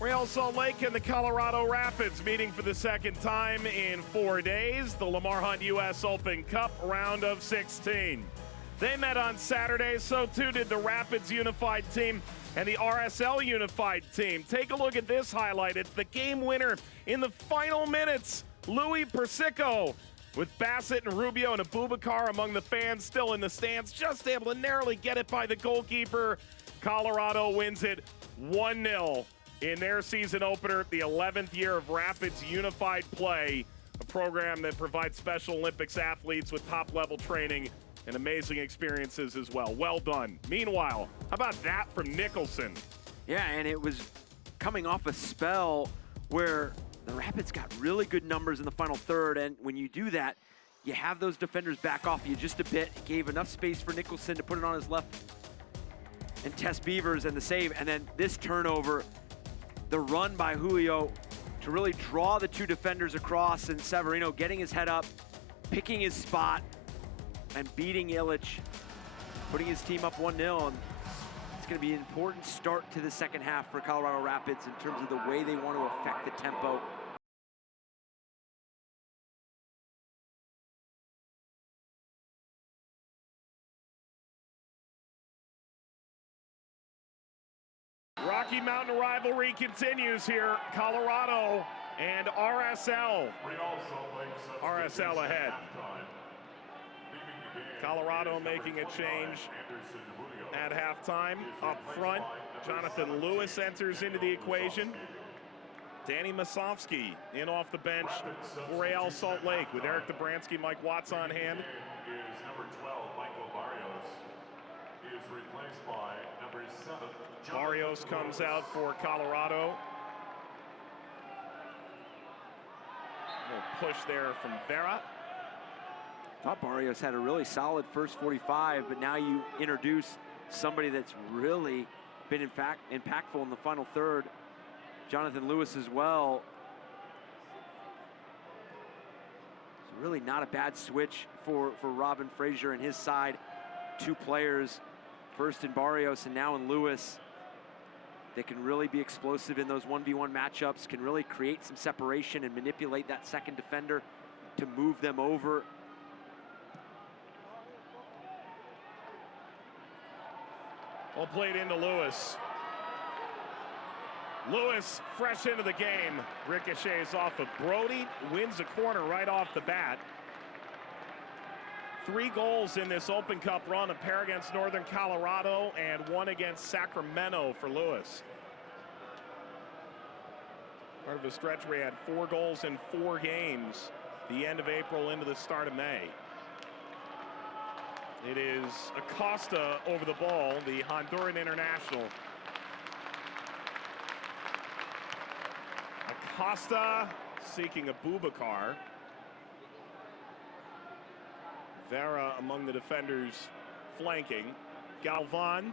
Real Salt Lake and the Colorado Rapids meeting for the second time in 4 days. The Lamar Hunt U.S. Open Cup round of 16. They met on Saturday, so too did the Rapids Unified team and the RSL Unified team. Take a look at this highlight. It's the game winner in the final minutes. Louis Persico with Bassett and Rubio and Abubakar among the fans still in the stands, just able to narrowly get it by the goalkeeper. Colorado wins it 1-0 in their season opener, the 11th year of Rapids Unified Play, a program that provides Special Olympics athletes with top-level training and amazing experiences as well. Well done. Meanwhile, how about that from Nicholson? Yeah, and it was coming off a spell where the Rapids got really good numbers in the final third, and when you do that, you have those defenders back off you just a bit. It gave enough space for Nicholson to put it on his left and Tess Beavers and the save, and then this turnover, the run by Julio to really draw the two defenders across, and Severino getting his head up, picking his spot, and beating Illich, putting his team up 1-0. And it's going to be an important start to the second half for Colorado Rapids in terms of the way they want to affect the tempo. Rocky Mountain rivalry continues here. Colorado and RSL. RSL ahead. Colorado making a change at halftime. Up front, Jonathan Lewis enters into the equation. Danny Masovsky in off the bench for Real Salt Lake with Eric Dobransky, Mike Watts on hand. Is number 12, Michael Barrios. He is replaced by number 7. Barrios comes out for Colorado. A little push there from Vera. Thought Barrios had a really solid first 45, but now you introduce somebody that's really been in fact impactful in the final third. Jonathan Lewis as well. It's really not a bad switch for Robin Frazier and his side. Two players, first in Barrios and now in Lewis. They can really be explosive in those 1v1 matchups, can really create some separation and manipulate that second defender to move them over. Well played into Lewis. Lewis fresh into the game. Ricochets off of Brody, wins a corner right off the bat. 3 goals in this Open Cup run, a pair against Northern Colorado and 1 against Sacramento for Lewis. Part of a stretch where he had 4 goals in 4 games, the end of April into the start of May. It is Acosta over the ball, the Honduran international. Acosta seeking a Abubakar. Vera among the defenders flanking. Galvan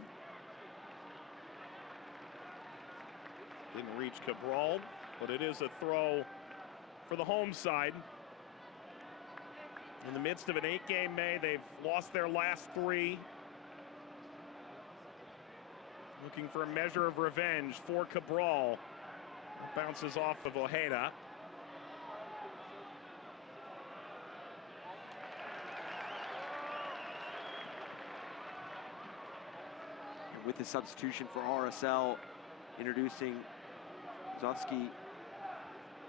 didn't reach Cabral, but it is a throw for the home side. In the midst of an 8-game May, they've lost their last 3. Looking for a measure of revenge for Cabral. Bounces off of Ojeda. With the substitution for RSL, introducing Zotsky,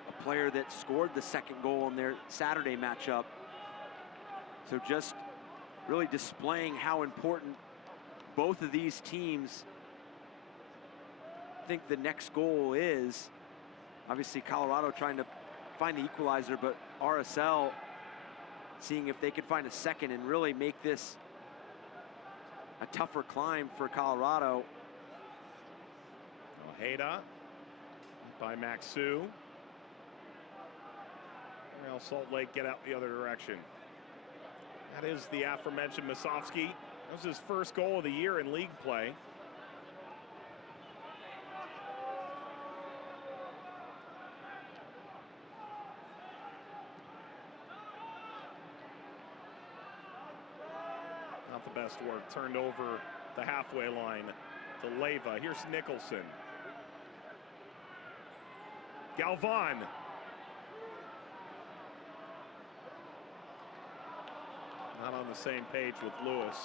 a player that scored the second goal in their Saturday matchup. So just really displaying how important both of these teams think the next goal is. Obviously Colorado trying to find the equalizer, but RSL seeing if they could find a second and really make this a tougher climb for Colorado. Ojeda by Maxu. Real Salt Lake get out the other direction. That is the aforementioned Masovsky. That was his first goal of the year in league play. Not the best work. Turned over the halfway line to Leyva. Here's Nicholson. Galvan. Not on the same page with Lewis.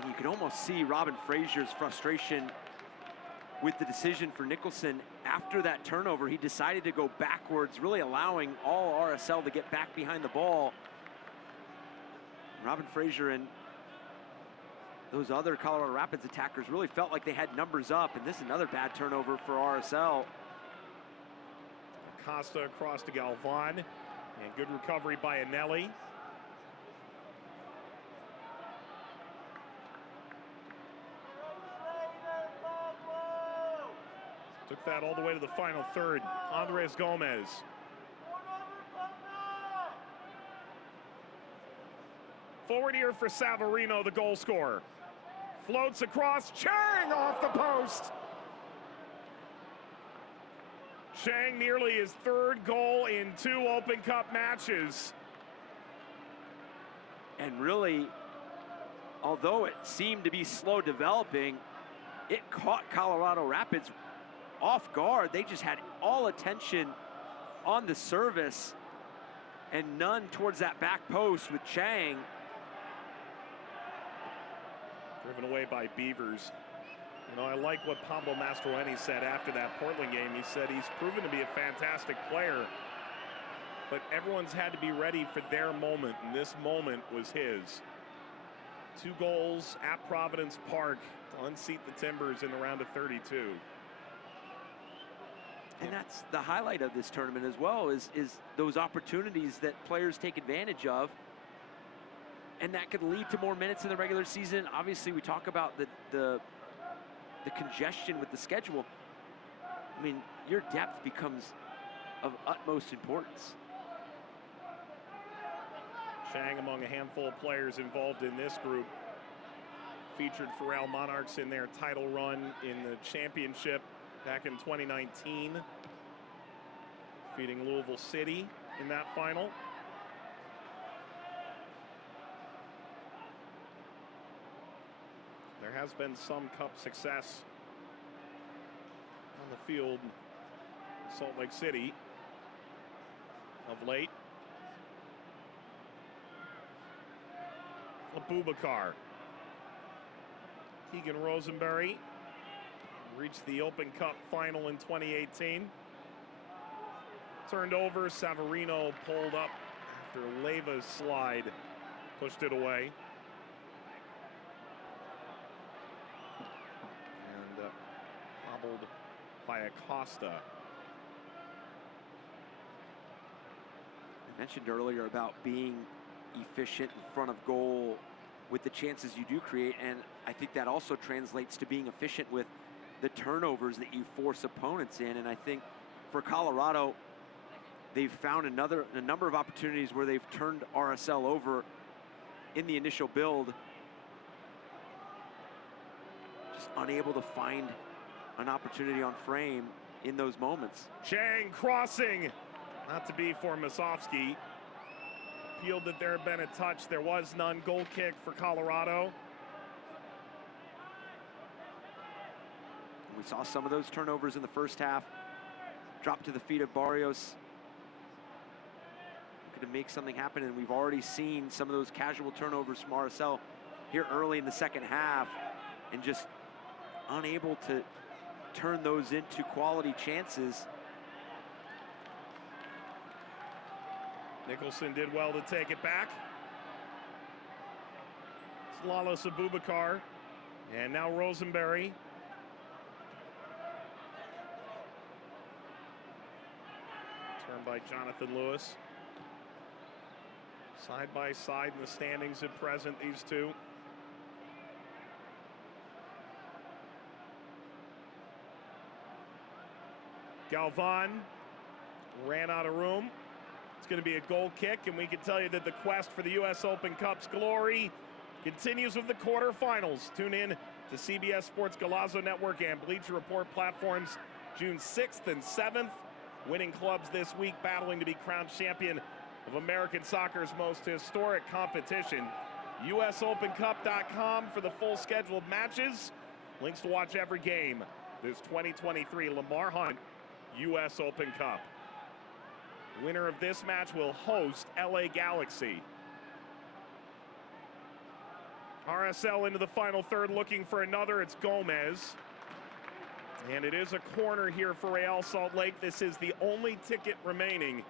And you can almost see Robin Frazier's frustration with the decision for Nicholson. After that turnover, he decided to go backwards, really allowing all RSL to get back behind the ball. Robin Frazier and those other Colorado Rapids attackers really felt like they had numbers up, and this is another bad turnover for RSL. Costa across to Galvan, and good recovery by Anelli. Took that all the way to the final third. Andres Gomez. Forward here for Savarino, the goal scorer. Floats across, Chang off the post. Chang nearly his third goal in 2 Open Cup matches. And really, although it seemed to be slow developing, it caught Colorado Rapids off guard. They just had all attention on the service and none towards that back post with Chang. Driven away by Beavers. You know, I like what Pablo Mastroeni said after that Portland game. He said he's proven to be a fantastic player, but everyone's had to be ready for their moment, and this moment was his. 2 goals at Providence Park to unseat the Timbers in the round of 32. And that's the highlight of this tournament as well, is those opportunities that players take advantage of. And that could lead to more minutes in the regular season. Obviously, we talk about the congestion with the schedule. I mean, your depth becomes of utmost importance. Chang among a handful of players involved in this group. Featured Pharrell Monarchs in their title run in the championship back in 2019. Defeating Louisville City in that final. There has been some cup success on the field in Salt Lake City of late. Abubakar. Keegan Rosenberry reached the Open Cup final in 2018. Turned over, Savarino pulled up after Leiva's slide, pushed it away. And hobbled by Acosta. I mentioned earlier about being efficient in front of goal with the chances you do create, and I think that also translates to being efficient with the turnovers that you force opponents in. And I think for Colorado, they've found a number of opportunities where they've turned RSL over in the initial build. Just unable to find an opportunity on frame in those moments. Chang crossing, not to be for Masovsky. Appealed that there had been a touch. There was none. Goal kick for Colorado. We saw some of those turnovers in the first half. Drop to the feet of Barrios. Looking to make something happen, and we've already seen some of those casual turnovers from RSL here early in the second half, and just unable to turn those into quality chances. Nicholson did well to take it back. Slalos Abubakar. And now Rosenberry. Turned by Jonathan Lewis. Side by side in the standings at present, these two. Galvan ran out of room. It's going to be a goal kick, and we can tell you that the quest for the U.S. Open Cup's glory continues with the quarterfinals. Tune in to CBS Sports Golazo Network and Bleacher Report platforms June 6th and 7th. Winning clubs this week battling to be crowned champion of American soccer's most historic competition. USOpenCup.com for the full schedule of matches. Links to watch every game this 2023 Lamar Hunt U.S. Open Cup. Winner of this match will host LA Galaxy. RSL into the final third, looking for another. It's Gomez. And it is a corner here for Real Salt Lake. This is the only ticket remaining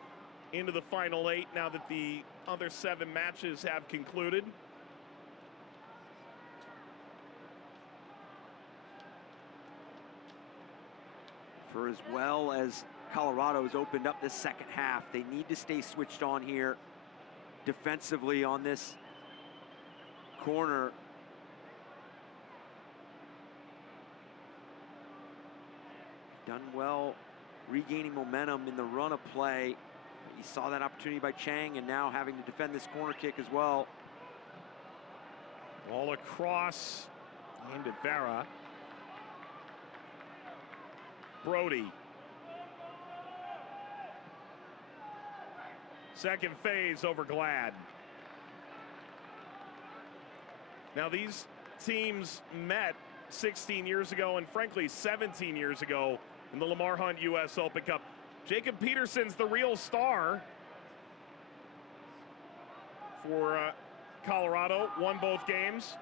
into the final 8 now that the other 7 matches have concluded. For as well as Colorado has opened up this second half, they need to stay switched on here defensively on this corner. Done well regaining momentum in the run of play. You saw that opportunity by Chang, and now having to defend this corner kick as well. Ball across into Vera. Brody. Second phase over Glad. Now these teams met 16 years ago and frankly 17 years ago in the Lamar Hunt U.S. Open Cup. Jacob Peterson's the real star for Colorado, won both games.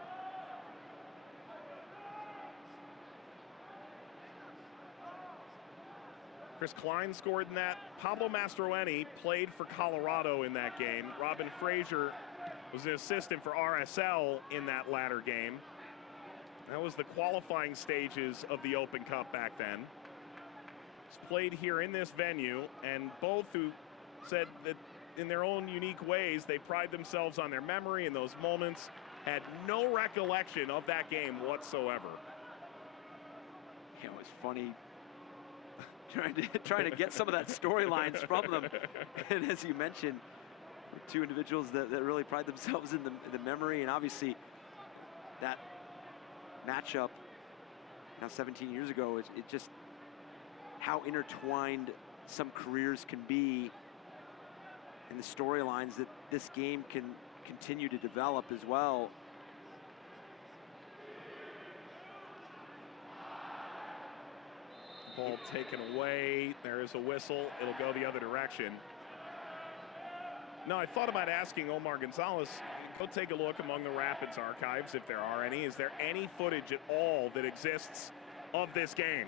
Chris Klein scored in that. Pablo Mastroeni played for Colorado in that game. Robin Frazier was an assistant for RSL in that latter game. That was the qualifying stages of the Open Cup back then. It's played here in this venue, and both who said that in their own unique ways, they pride themselves on their memory in those moments, had no recollection of that game whatsoever. It was funny trying to get some of that storylines from them. And as you mentioned, 2 individuals that really pride themselves in the memory, and obviously that matchup now 17 years ago, it just how intertwined some careers can be and the storylines that this game can continue to develop as well. Ball taken away. There is a whistle. It'll go the other direction. Now, I thought about asking Omar Gonzalez, go take a look among the Rapids archives, if there are any. Is there any footage at all that exists of this game?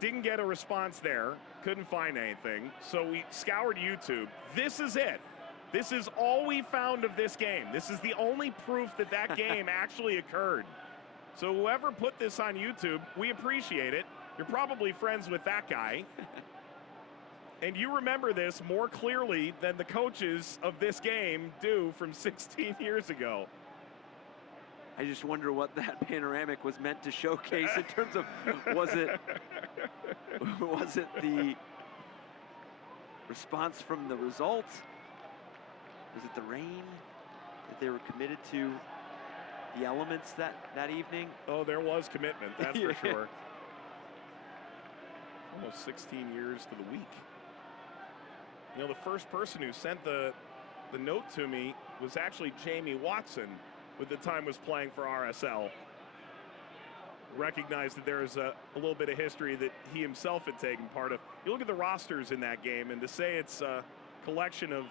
Didn't get a response there. Couldn't find anything. So we scoured YouTube. This is it. This is all we found of this game. This is the only proof that that game actually occurred. So whoever put this on YouTube, we appreciate it. You're probably friends with that guy. And you remember this more clearly than the coaches of this game do from 16 years ago. I just wonder what that panoramic was meant to showcase in terms of, was it the response from the results? Was it the rain that they were committed to the elements that evening? Oh, there was commitment, that's Yeah. for sure. Almost 16 years to the week. You know, the first person who sent the note to me was actually Jamie Watson, with the time was playing for RSL. Recognized that there is a little bit of history that he himself had taken part of. You look at the rosters in that game, and to say it's a collection of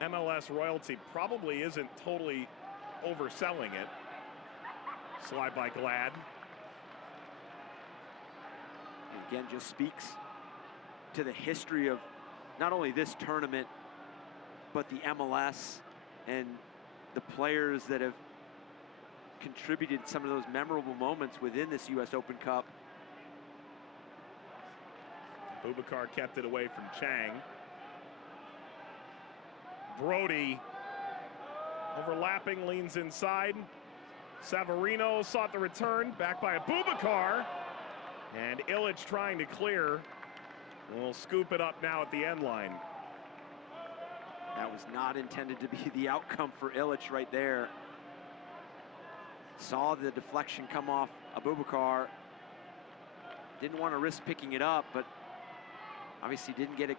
MLS royalty probably isn't totally overselling it. Slide by Glad. Again, just speaks to the history of not only this tournament, but the MLS and the players that have contributed some of those memorable moments within this U.S. Open Cup. Boubacar kept it away from Chang. Brody overlapping, leans inside. Savarino sought the return, back by a Boubacar. And Illich trying to clear. We'll scoop it up now at the end line. That was not intended to be the outcome for Illich right there. Saw the deflection come off Abubakar. Didn't want to risk picking it up, but obviously didn't get a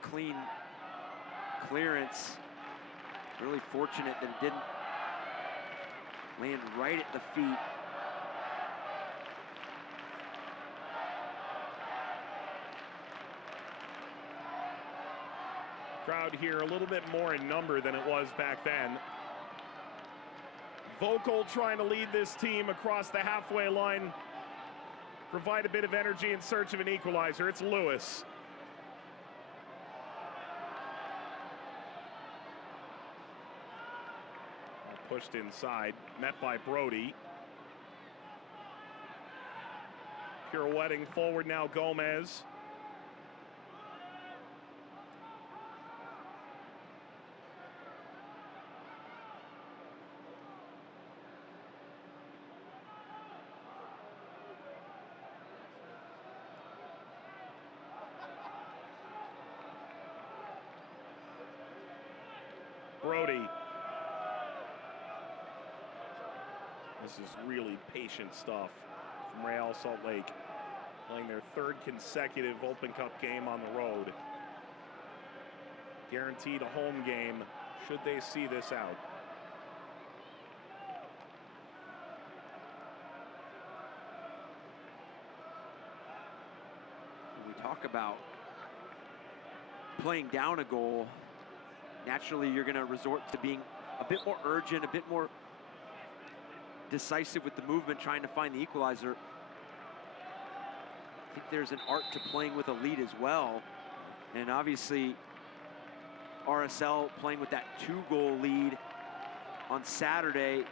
clean clearance. Really fortunate that it didn't land right at the feet Crowd here a little bit more in number than it was back then. Vocal trying to lead this team across the halfway line. Provide a bit of energy in search of an equalizer. It's Lewis. Pushed inside, met by Brody. Pirouetting forward now, Gomez. Brody. This is really patient stuff from Real Salt Lake. Playing their third consecutive Open Cup game on the road. Guaranteed a home game should they see this out. When we talk about playing down a goal, naturally you're going to resort to being a bit more urgent, a bit more decisive with the movement, trying to find the equalizer. I think there's an art to playing with a lead as well. And obviously, RSL playing with that 2-goal lead on Saturday,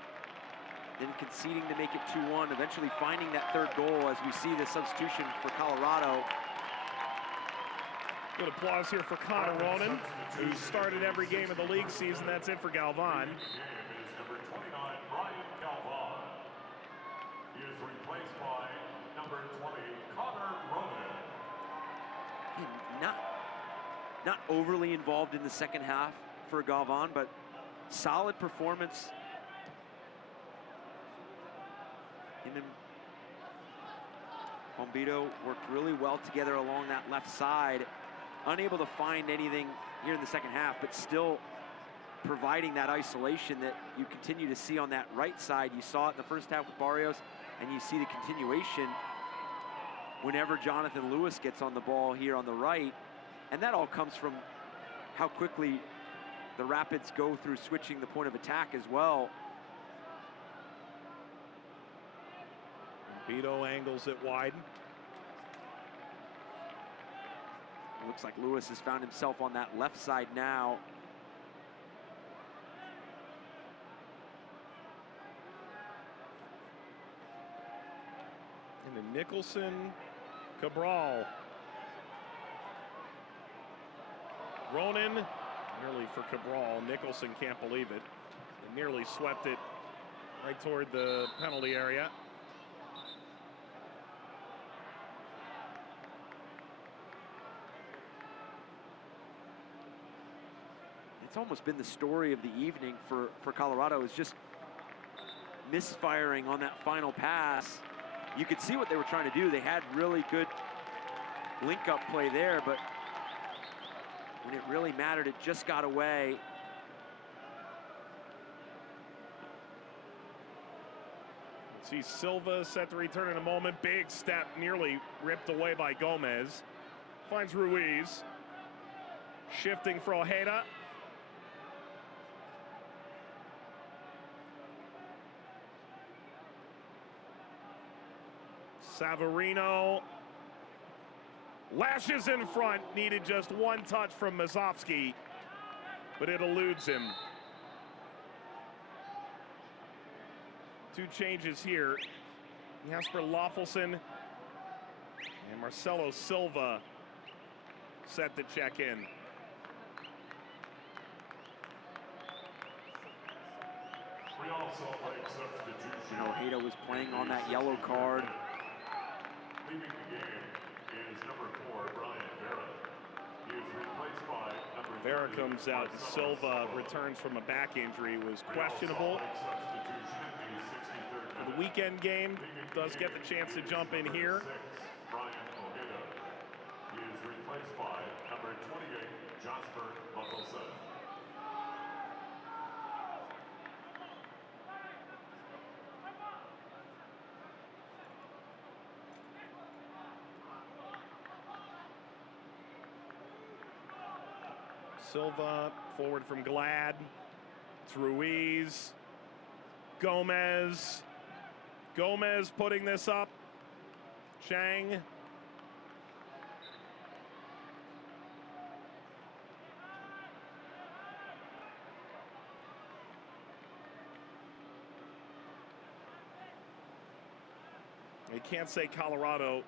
then conceding to make it 2-1, eventually finding that third goal as we see the substitution for Colorado. Good applause here for Connor Ronan, who started every game of the league season. That's it for Galvan. Not overly involved in the second half for Galvan, but solid performance. Him and Bombito worked really well together along that left side. Unable to find anything here in the second half, but still providing that isolation that you continue to see on that right side. You saw it in the first half with Barrios, and you see the continuation whenever Jonathan Lewis gets on the ball here on the right. And that all comes from how quickly the Rapids go through switching the point of attack as well. Beto angles it wide. It looks like Lewis has found himself on that left side now. And then Nicholson, Cabral. Ronan, nearly for Cabral. Nicholson can't believe it. They nearly swept it right toward the penalty area. It's almost been the story of the evening for Colorado, is just misfiring on that final pass. You could see what they were trying to do. They had really good link-up play there, but when it really mattered, it just got away. See Silva set to return in a moment. Big step, nearly ripped away by Gomez. Finds Ruiz. Shifting for Ojeda. Savarino lashes in front. Needed just one touch from Mazovsky, but it eludes him. Two changes here. Jasper Loffelson and Marcelo Silva set to check in. And Ojeda was playing on that yellow card. Leaving the game is number 4, Brian Vera. He is replaced by number Vera comes out. Silva returns from a back injury, was questionable. For the weekend game, does get the chance to jump in here. Brian Ojeda. He is replaced by number 28, Jasper Loffelson. Silva forward from Glad. It's Ruiz. Gomez. Gomez putting this up. Chang. You can't say Colorado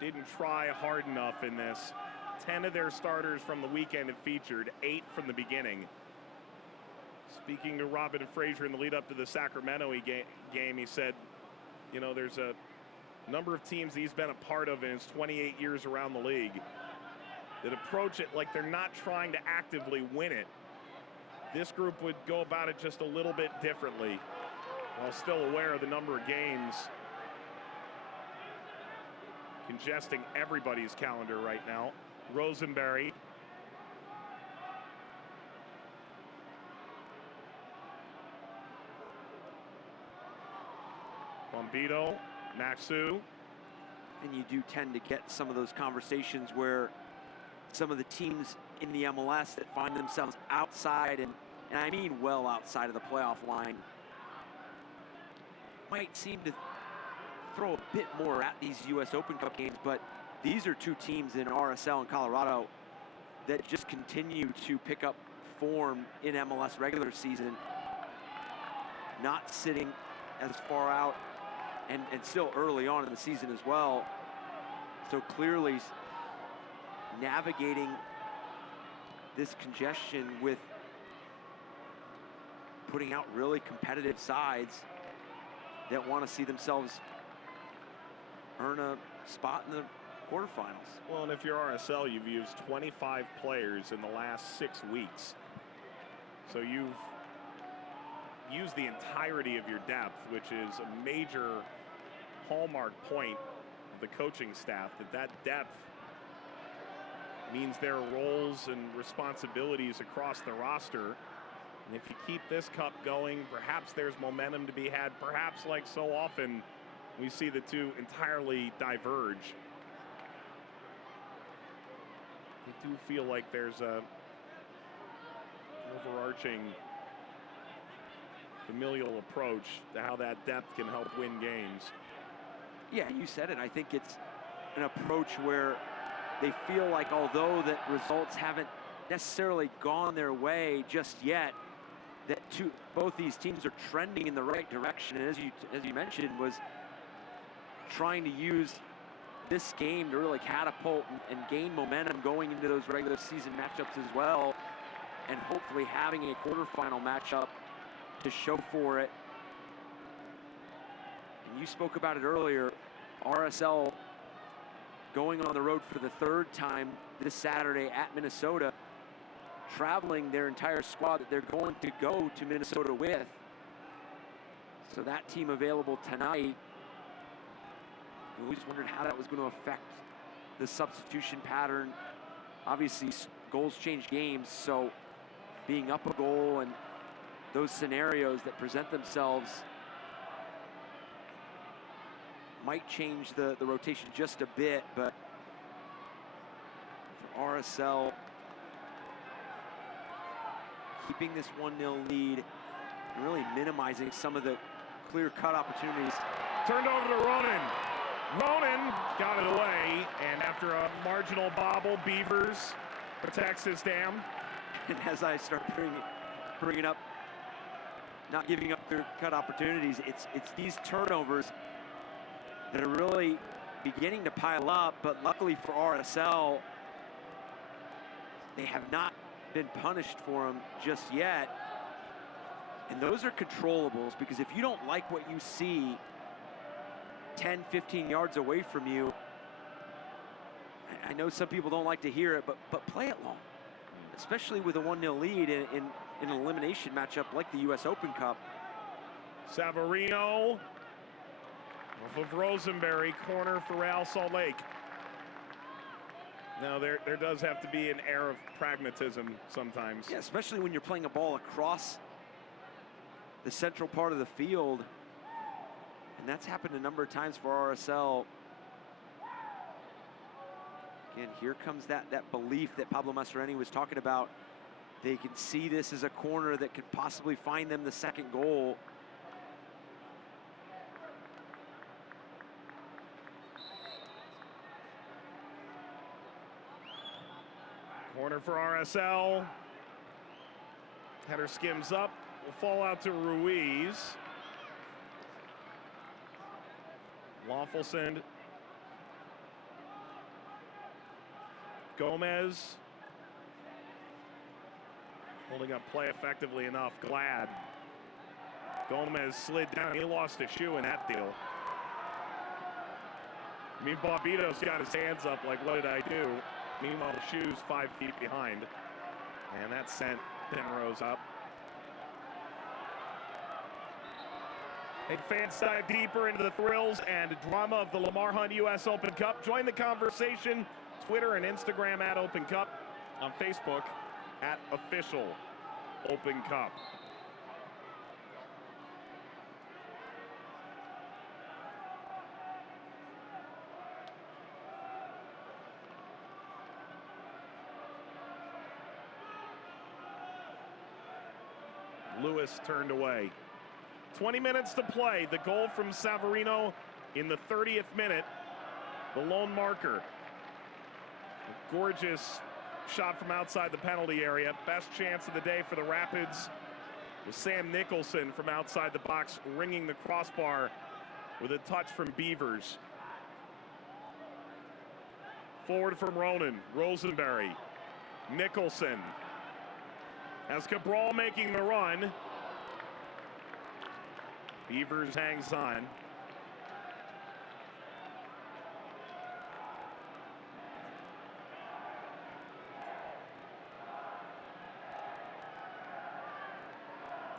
didn't try hard enough in this. 10 of their starters from the weekend have featured, 8 from the beginning. Speaking to Robin Frazier in the lead up to the Sacramento game, he said, you know, there's a number of teams he's been a part of in his 28 years around the league that approach it like they're not trying to actively win it. This group would go about it just a little bit differently, while still aware of the number of games congesting everybody's calendar right now. Rosenberry. Bombito, Maxu. And you do tend to get some of those conversations where some of the teams in the MLS that find themselves outside, and I mean well outside of the playoff line, might seem to throw a bit more at these U.S. Open Cup games, but these are two teams in RSL and Colorado that just continue to pick up form in MLS regular season, not sitting as far out and still early on in the season as well. So clearly navigating this congestion with putting out really competitive sides that want to see themselves earn a spot in the quarterfinals. Well, and if you're RSL, you've used 25 players in the last 6 weeks. So you've used the entirety of your depth, which is a major hallmark point of the coaching staff, that depth means there are roles and responsibilities across the roster. And if you keep this cup going, perhaps there's momentum to be had. Perhaps, like so often, we see the two entirely diverge. I do feel like there's a overarching familial approach to how that depth can help win games. Yeah, you said it. I think it's an approach where they feel like, although that results haven't necessarily gone their way just yet, that both these teams are trending in the right direction. And as you mentioned, was trying to use this game to really catapult and gain momentum going into those regular season matchups as well, and hopefully having a quarterfinal matchup to show for it. And you spoke about it earlier, RSL going on the road for the 3rd time this Saturday at Minnesota, traveling their entire squad that they're going to go to Minnesota with. So that team available tonight. We always wondered how that was going to affect the substitution pattern. Obviously, goals change games, so being up a goal and those scenarios that present themselves might change the rotation just a bit, but for RSL, keeping this 1-0 lead and really minimizing some of the clear-cut opportunities. Turned over to Ronan. Ronan got it away, and after a marginal bobble, Beavers protects his dam. And as I start bringing up, not giving up their cut opportunities, it's these turnovers that are really beginning to pile up, but luckily for RSL, they have not been punished for them just yet. And those are controllables, because if you don't like what you see 10, 15 yards away from you, I know some people don't like to hear it, but play it long, especially with a 1-0 lead in an elimination matchup like the U.S. Open Cup. Savarino off of Rosenberry, corner for Real Salt Lake. Now there does have to be an air of pragmatism sometimes. Yeah, especially when you're playing a ball across the central part of the field. And that's happened a number of times for RSL. Again, here comes that belief that Pablo Mastroeni was talking about they can see this as a corner that could possibly find them the second goal. Corner for RSL. Header skims up, will fall out to Ruiz. Lawfulson. Gomez. Holding up play effectively enough. Glad. Gomez slid down. He lost a shoe in that deal. I mean, Bombito's got his hands up like, what did I do? Meanwhile, the shoe's 5 feet behind. And that sent Penrose up. Hey, fans, dive deeper into the thrills and drama of the Lamar Hunt U.S. Open Cup. Join the conversation. Twitter and Instagram at Open Cup. On Facebook at Official Open Cup. Lewis turned away. 20 minutes to play. The goal from Savarino in the 30th minute. The lone marker. A gorgeous shot from outside the penalty area. Best chance of the day for the Rapids was Sam Nicholson from outside the box, ringing the crossbar with a touch from Beavers. Forward from Ronan. Rosenberry. Nicholson. As Cabral making the run. Beavers hangs on.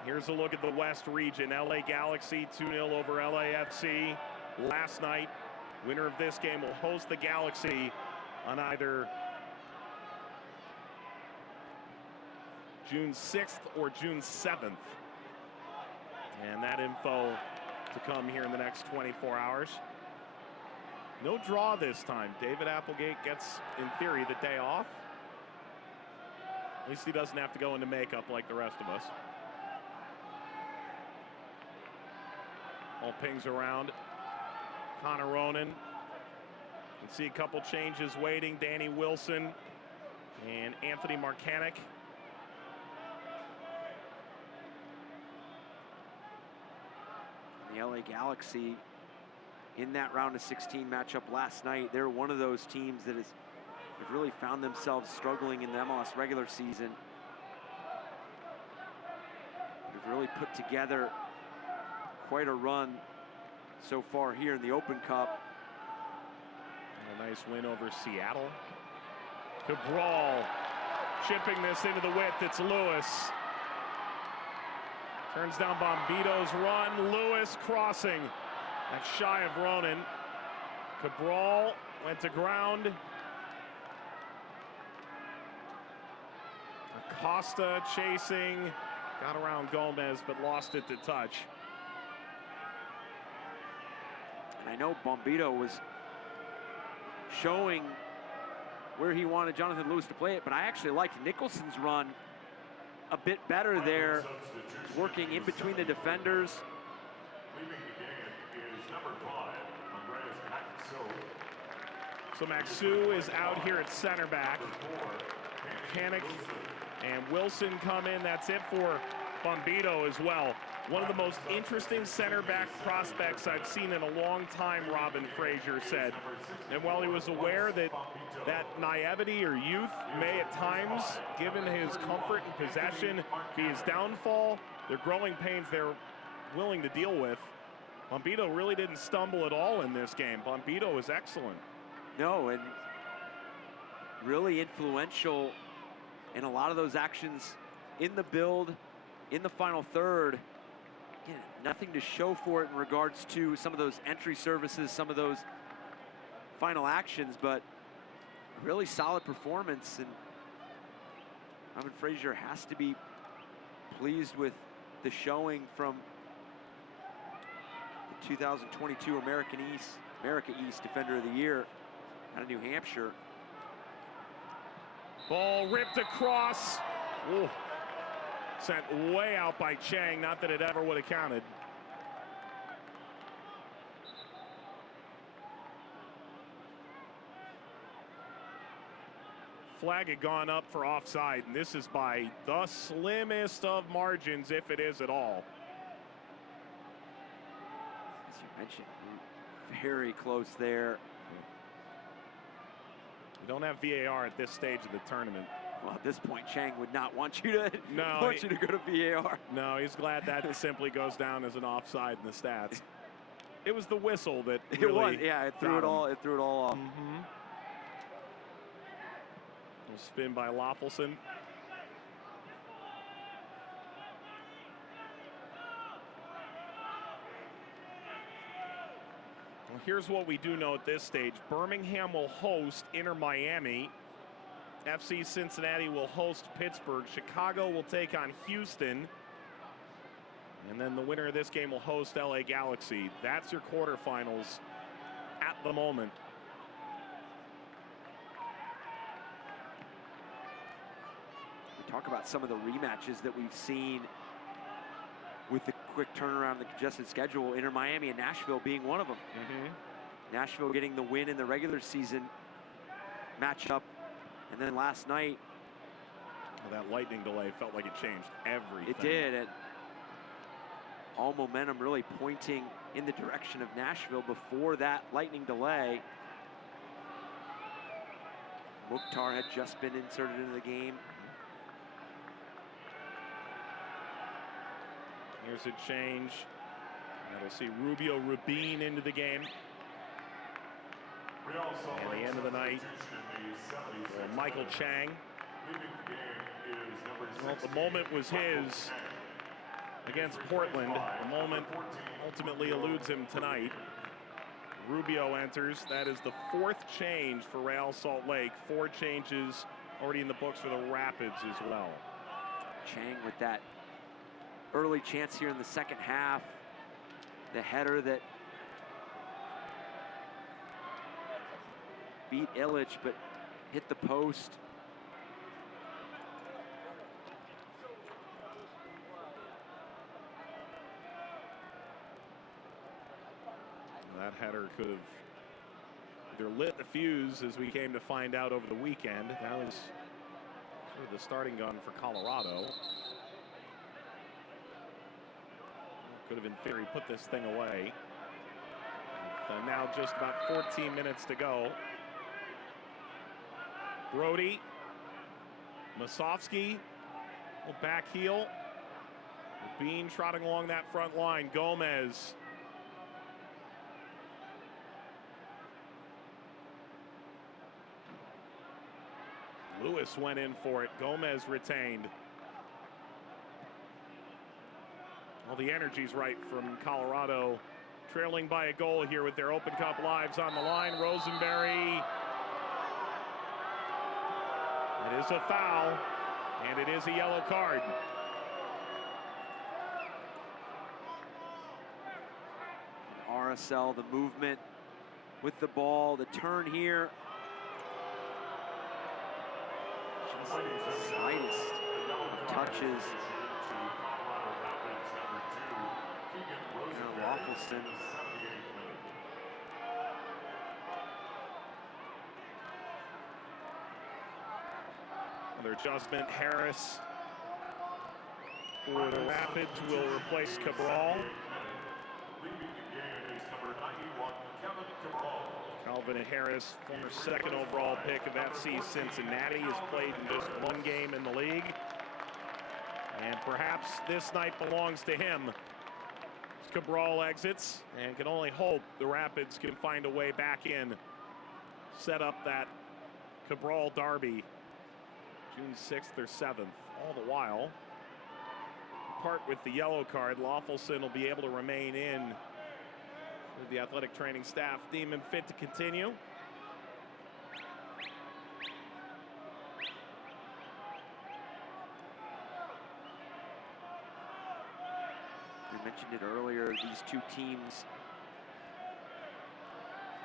Here's a look at the West region. LA Galaxy 2-0 over LAFC last night. Winner of this game will host the Galaxy on either June 6th or June 7th. And that info to come here in the next 24 hours. No draw this time. David Applegate gets, in theory, the day off. At least he doesn't have to go into makeup like the rest of us. All pings around. Connor Ronan. You can see a couple changes waiting. Danny Wilson and Anthony Marcanic. The LA Galaxy in that round of 16 matchup last night, they're one of those teams that have really found themselves struggling in the MLS regular season. They've really put together quite a run so far here in the Open Cup. And a nice win over Seattle. Cabral chipping this into the width. It's Lewis. Turns down Bombito's run. Lewis crossing. That's shy of Ronan. Cabral went to ground. Acosta chasing. Got around Gomez, but lost it to touch. And I know Bombito was showing where he wanted Jonathan Lewis to play it, but I actually liked Nicholson's run a bit better there, working in between the defenders. Leaving the game is number 5, Andreas Maxou. So Maxou is out here at center back. Mechanic and Wilson come in. That's it for Bombito as well. One of the most interesting center back prospects I've seen in a long time, Robin Fraser said. And while he was aware that naivety or youth may at times, given his comfort and possession, be his downfall, they're growing pains they're willing to deal with. Bombito really didn't stumble at all in this game. Bombito was excellent. No, and really influential in a lot of those actions in the build, in the final third. Again, nothing to show for it in regards to some of those entry services, some of those final actions, but a really solid performance. And Robin Fraser has to be pleased with the showing from the 2022 America East Defender of the Year out of New Hampshire. Ball ripped across. Ooh. Sent way out by Chang, not that it ever would have counted. Flag had gone up for offside, and this is by the slimmest of margins, if it is at all. As you mentioned, very close there. We don't have VAR at this stage of the tournament. Well, at this point, Chang would not want you to No, you to go to VAR. No, he's glad that simply goes down as an offside in the stats. It was the whistle that really It was, yeah. It threw it all. It threw it all off. Spin by Loffelson. Well, here's what we do know at this stage. Birmingham will host Inter Miami. FC Cincinnati will host Pittsburgh. Chicago will take on Houston. And then the winner of this game will host LA Galaxy. That's your quarterfinals at the moment. We talk about some of the rematches that we've seen with the quick turnaround, the congested schedule. Inter Miami and Nashville being one of them. Nashville getting the win in the regular season matchup. And then last night, that lightning delay felt like it changed everything. It did. And all momentum really pointing in the direction of Nashville before that lightning delay. Mukhtar had just been inserted into the game. Here's a change. That'll see Rubio Rubin into the game. And the end of the night, Michael Chang. Well, the moment was his against Portland. The moment ultimately eludes him tonight. Rubio enters. That is the fourth change for Real Salt Lake. 4 changes already in the books for the Rapids as well. Chang with that early chance here in the second half. The header that beat Illich, but hit the post. That header could have either lit the fuse, as we came to find out over the weekend. That was sort of the starting gun for Colorado. Could have, in theory, put this thing away. With, now just about 14 minutes to go. Brody, Masovsky, back heel. Bean trotting along that front line. Gomez. Lewis went in for it. Gomez retained. Well, the energy's right from Colorado. Trailing by a goal here with their Open Cup lives on the line. Rosenberry. It is a foul, and it is a yellow card. And RSL, the movement with the ball, the turn here. Just the slightest touches. Loffelson. Another adjustment. Harris for the Rapids will replace Cabral. Calvin Harris, former second overall pick of FC Cincinnati, has played in just 1 game in the league. And perhaps this night belongs to him. Cabral exits and can only hope the Rapids can find a way back in. Set up that Cabral derby, June 6th or 7th. All the while, part with the yellow card, Loffelson will be able to remain in with the athletic training staff. Deem him fit to continue. We mentioned it earlier, these two teams,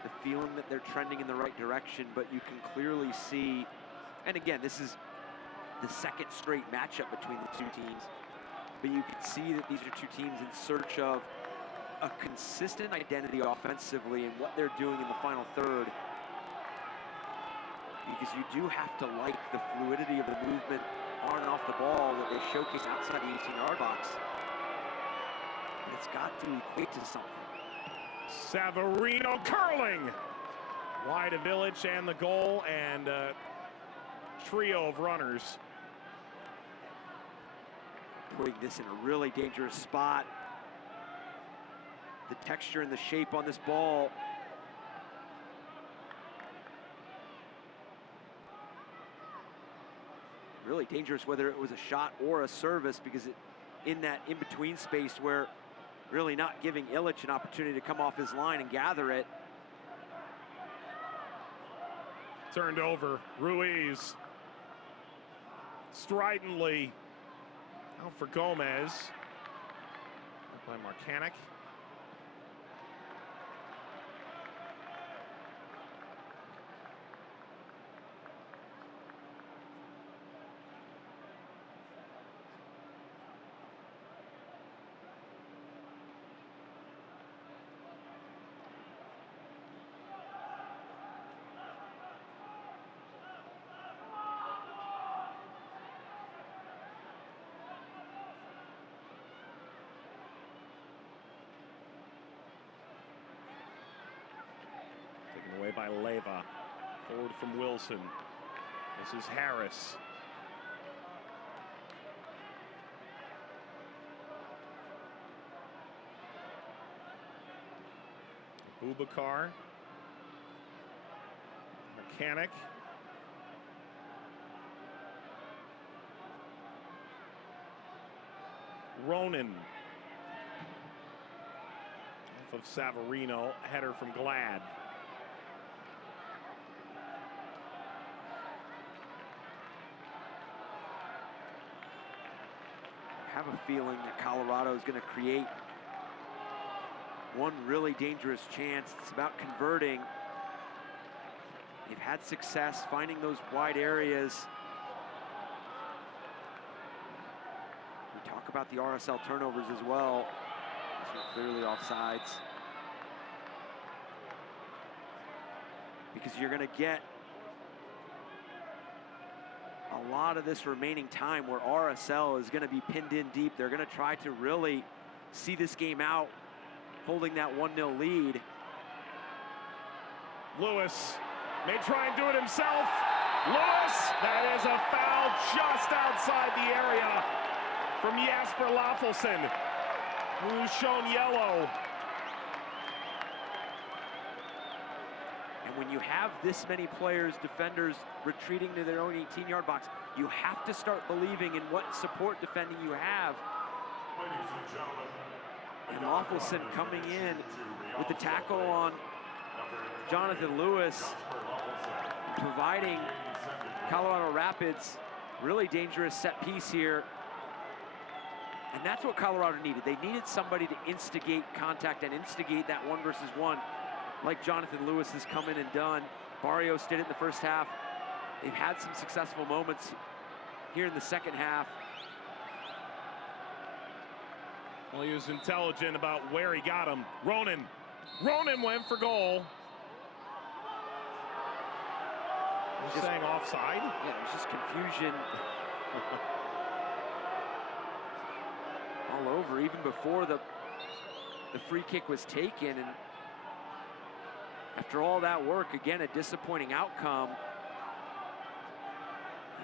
the feeling that they're trending in the right direction, but you can clearly see, and again, this is the second straight matchup between the two teams. But you can see that these are two teams in search of a consistent identity offensively and what they're doing in the final third. Because you do have to like the fluidity of the movement on and off the ball that they showcase outside the 18-yard box. But it's got to equate to something. Savarino curling wide of Village and the goal, and a trio of runners. Putting this in a really dangerous spot. The texture and the shape on this ball. Really dangerous whether it was a shot or a service, because in that in-between space where really not giving Illich an opportunity to come off his line and gather it. Turned over, Ruiz. Stridently out for Gomez. By Marcanic. Taken away by Leyva. Forward from Wilson. This is Harris. Boubacar. Mechanic. Ronan. Off of Savarino. Header from Glad. I have a feeling that Colorado is going to create one really dangerous chance. It's about converting. They've had success finding those wide areas. We talk about the RSL turnovers as well. These are clearly offsides. Because you're going to get a lot of this remaining time where RSL is going to be pinned in deep. They're going to try to really see this game out, holding that 1-0 lead. Lewis may try and do it himself. Lewis, that is a foul just outside the area from Jasper Laffelson, who's shown yellow. And when you have this many players, defenders, retreating to their own 18-yard box, you have to start believing in what support defending you have. Ladies and gentlemen, And Laffelson coming in with the tackle on Jonathan Lewis, providing Colorado Rapids really dangerous set piece here. And that's what Colorado needed. They needed somebody to instigate contact and instigate that 1-versus-1, like Jonathan Lewis has come in and done. Barrios did it in the first half. They've had some successful moments here in the second half. Well, he was intelligent about where he got him. Ronan went for goal. Just saying offside. Yeah, there's just confusion all over, even before the free kick was taken. And after all that work, again, a disappointing outcome.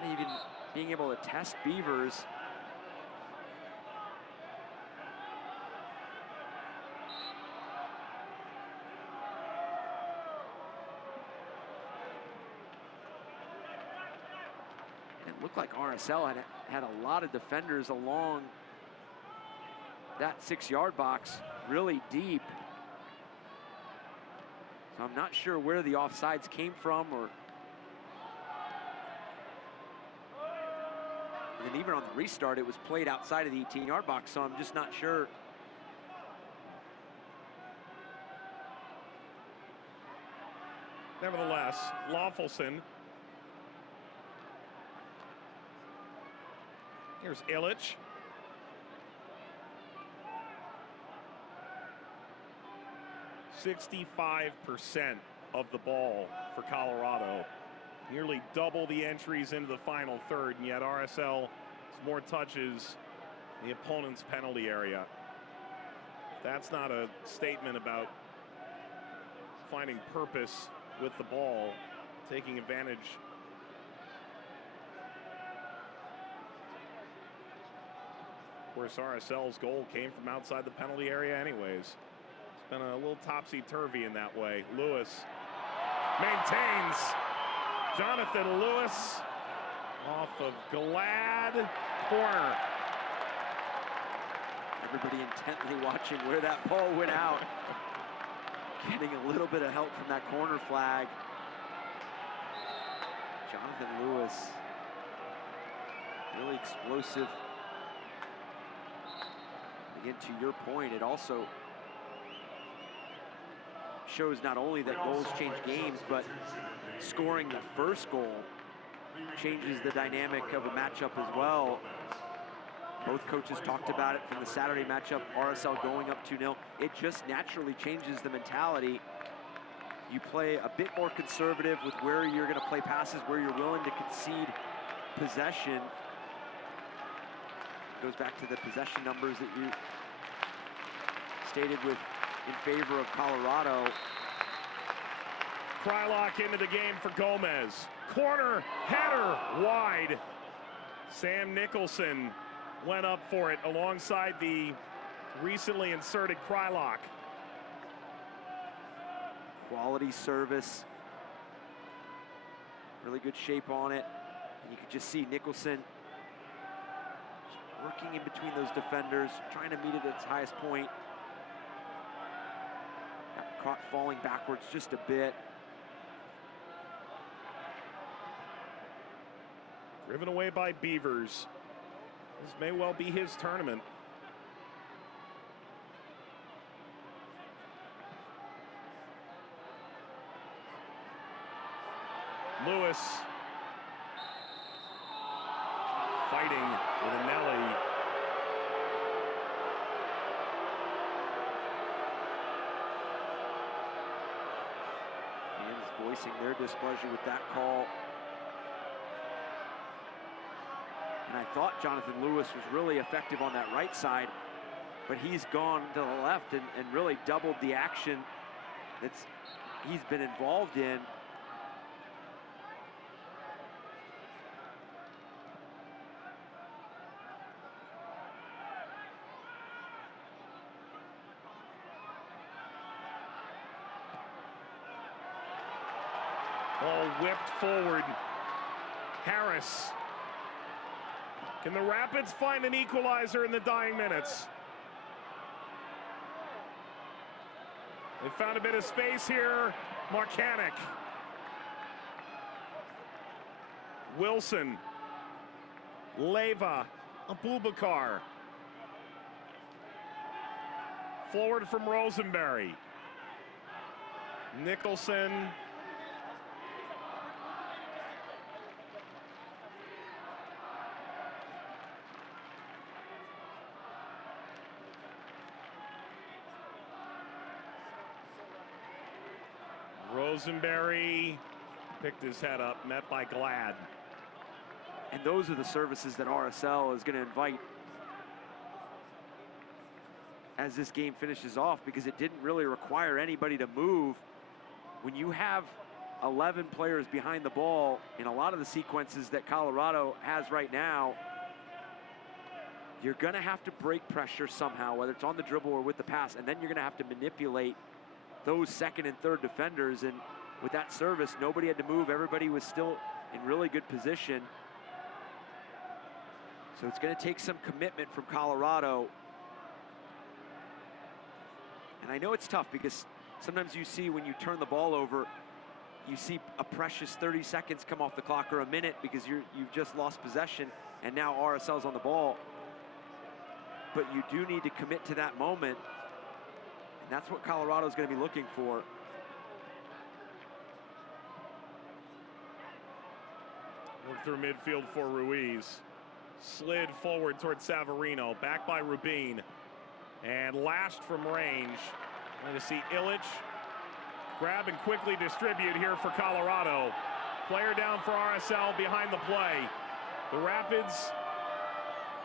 Not even being able to test Beavers. And it looked like RSL had a lot of defenders along that 6-yard box, really deep. So I'm not sure where the offsides came from, or and even on the restart, it was played outside of the 18-yard box, so I'm just not sure. Nevertheless, Laffelson Here's Illich. %65% of the ball for Colorado. Nearly double the entries into the final third, and yet RSL has more touches in the opponent's penalty area. That's not a statement about finding purpose with the ball, taking advantage. Of course, RSL's goal came from outside the penalty area anyways. It's been a little topsy-turvy in that way. Lewis maintains. Jonathan Lewis off of Glad, corner. Everybody intently watching where that ball went out. Getting a little bit of help from that corner flag. Jonathan Lewis, really explosive. Again, to your point, it also shows not only that goals change games, but scoring the first goal changes the dynamic of a matchup as well. Both coaches talked about it from the Saturday matchup, RSL going up 2-0. It just naturally changes the mentality. You play a bit more conservative with where you're going to play passes, where you're willing to concede possession. Goes back to the possession numbers that you stated with in favor of Colorado. Krylock into the game for Gomez. Corner, header, wide. Sam Nicholson went up for it alongside the recently inserted Krylock. Quality service. Really good shape on it. And you could just see Nicholson working in between those defenders, trying to meet it at its highest point. Got caught falling backwards just a bit. Driven away by Beavers. This may well be his tournament. Lewis fighting with Anelli. Fans voicing their displeasure with that call. And I thought Jonathan Lewis was really effective on that right side, but he's gone to the left and really doubled the action he's been involved in. Ball whipped forward. Harris. Can the Rapids find an equalizer in the dying minutes? They found a bit of space here. Marcanic. Wilson. Leyva. Abubakar. Forward from Rosenberry. Nicholson. Rosenberry picked his head up, met by Glad. And those are the services that RSL is going to invite as this game finishes off, because it didn't really require anybody to move. When you have 11 players behind the ball in a lot of the sequences that Colorado has right now, you're going to have to break pressure somehow, whether it's on the dribble or with the pass, and then you're going to have to manipulate those second and third defenders. And with that service, nobody had to move. Everybody was still in really good position. So it's going to take some commitment from Colorado. And I know it's tough because sometimes you see when you turn the ball over, you see a precious 30 seconds come off the clock, or a minute, because you've just lost possession and now RSL's on the ball. But you do need to commit to that moment. And that's what Colorado's going to be looking for. Work through midfield for Ruiz. slid forward towards Savarino, back by Rubin, and lashed from range. Going to see Illich grab and quickly distribute here for Colorado. Player down for RSL behind the play. The Rapids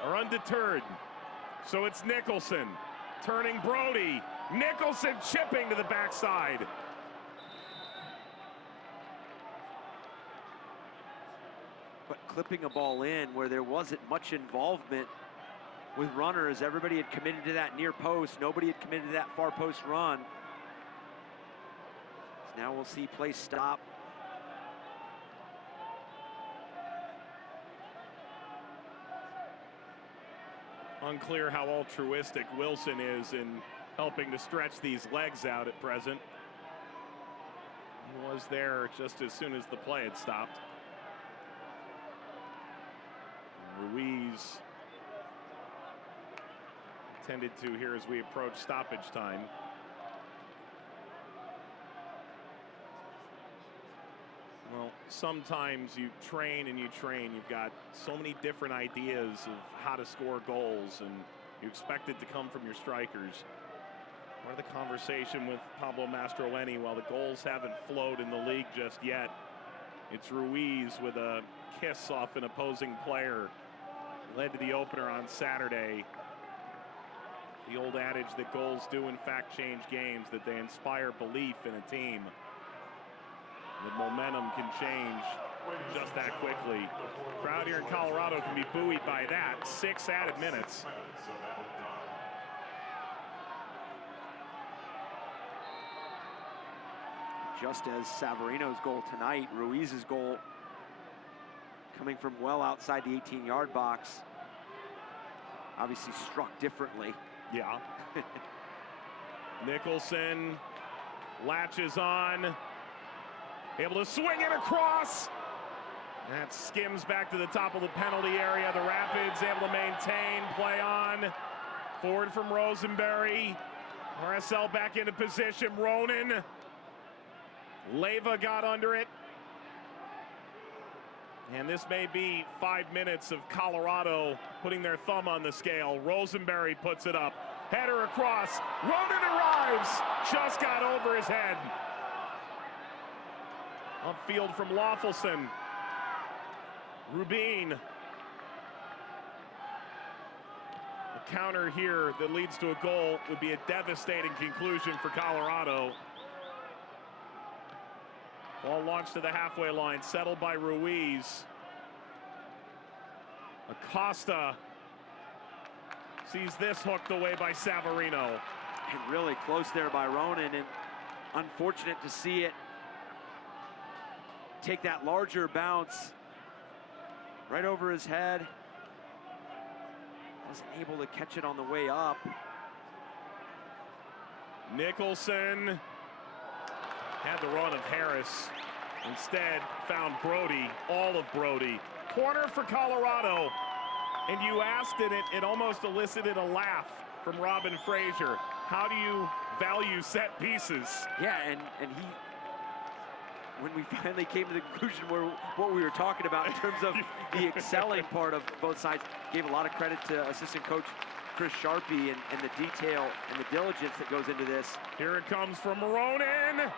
are undeterred. So it's Nicholson turning Brody. Nicholson chipping to the backside. But clipping a ball in where there wasn't much involvement with runners. Everybody had committed to that near post. Nobody had committed to that far post run. So now we'll see play stop. Unclear how altruistic Wilson is in helping to stretch these legs out at present. He was there just as soon as the play had stopped. Ruiz tended to here as we approach stoppage time. Well, sometimes you train and you train. You've got so many different ideas of how to score goals, and you expect it to come from your strikers. Part of the conversation with Pablo Mastroeni, while the goals haven't flowed in the league just yet, it's Ruiz with a kiss off an opposing player. Led to the opener on Saturday. The old adage that goals do in fact change games, that they inspire belief in a team. The momentum can change just that quickly. Crowd here in Colorado can be buoyed by that. 6 added minutes. Just as Savarino's goal tonight, Ruiz's goal coming from well outside the 18-yard box. Obviously struck differently. Yeah. Nicholson latches on. Able to swing it across. That skims back to the top of the penalty area. The Rapids able to maintain, play on. Forward from Rosenberry. RSL back into position. Ronan. Leyva got under it. And this may be 5 minutes of Colorado putting their thumb on the scale. Rosenberry puts it up. Header across. Ronan arrives. Just got over his head. Upfield from Loffelson. Rubin. A counter here that leads to a goal would be a devastating conclusion for Colorado. Ball launched to the halfway line, settled by Ruiz. Acosta sees this hooked away by Savarino. And really close there by Ronan, and unfortunate to see it take that larger bounce right over his head. Wasn't able to catch it on the way up. Nicholson had the run of Harris. Instead, found Brody, all of Brody. Corner for Colorado. And you asked it, it almost elicited a laugh from Robin Fraser. How do you value set pieces? Yeah, and he, when we finally came to the conclusion where what we were talking about in terms of the excelling part of both sides, gave a lot of credit to assistant coach Chris Sharpie and the detail and the diligence that goes into this. Here it comes from Ronan.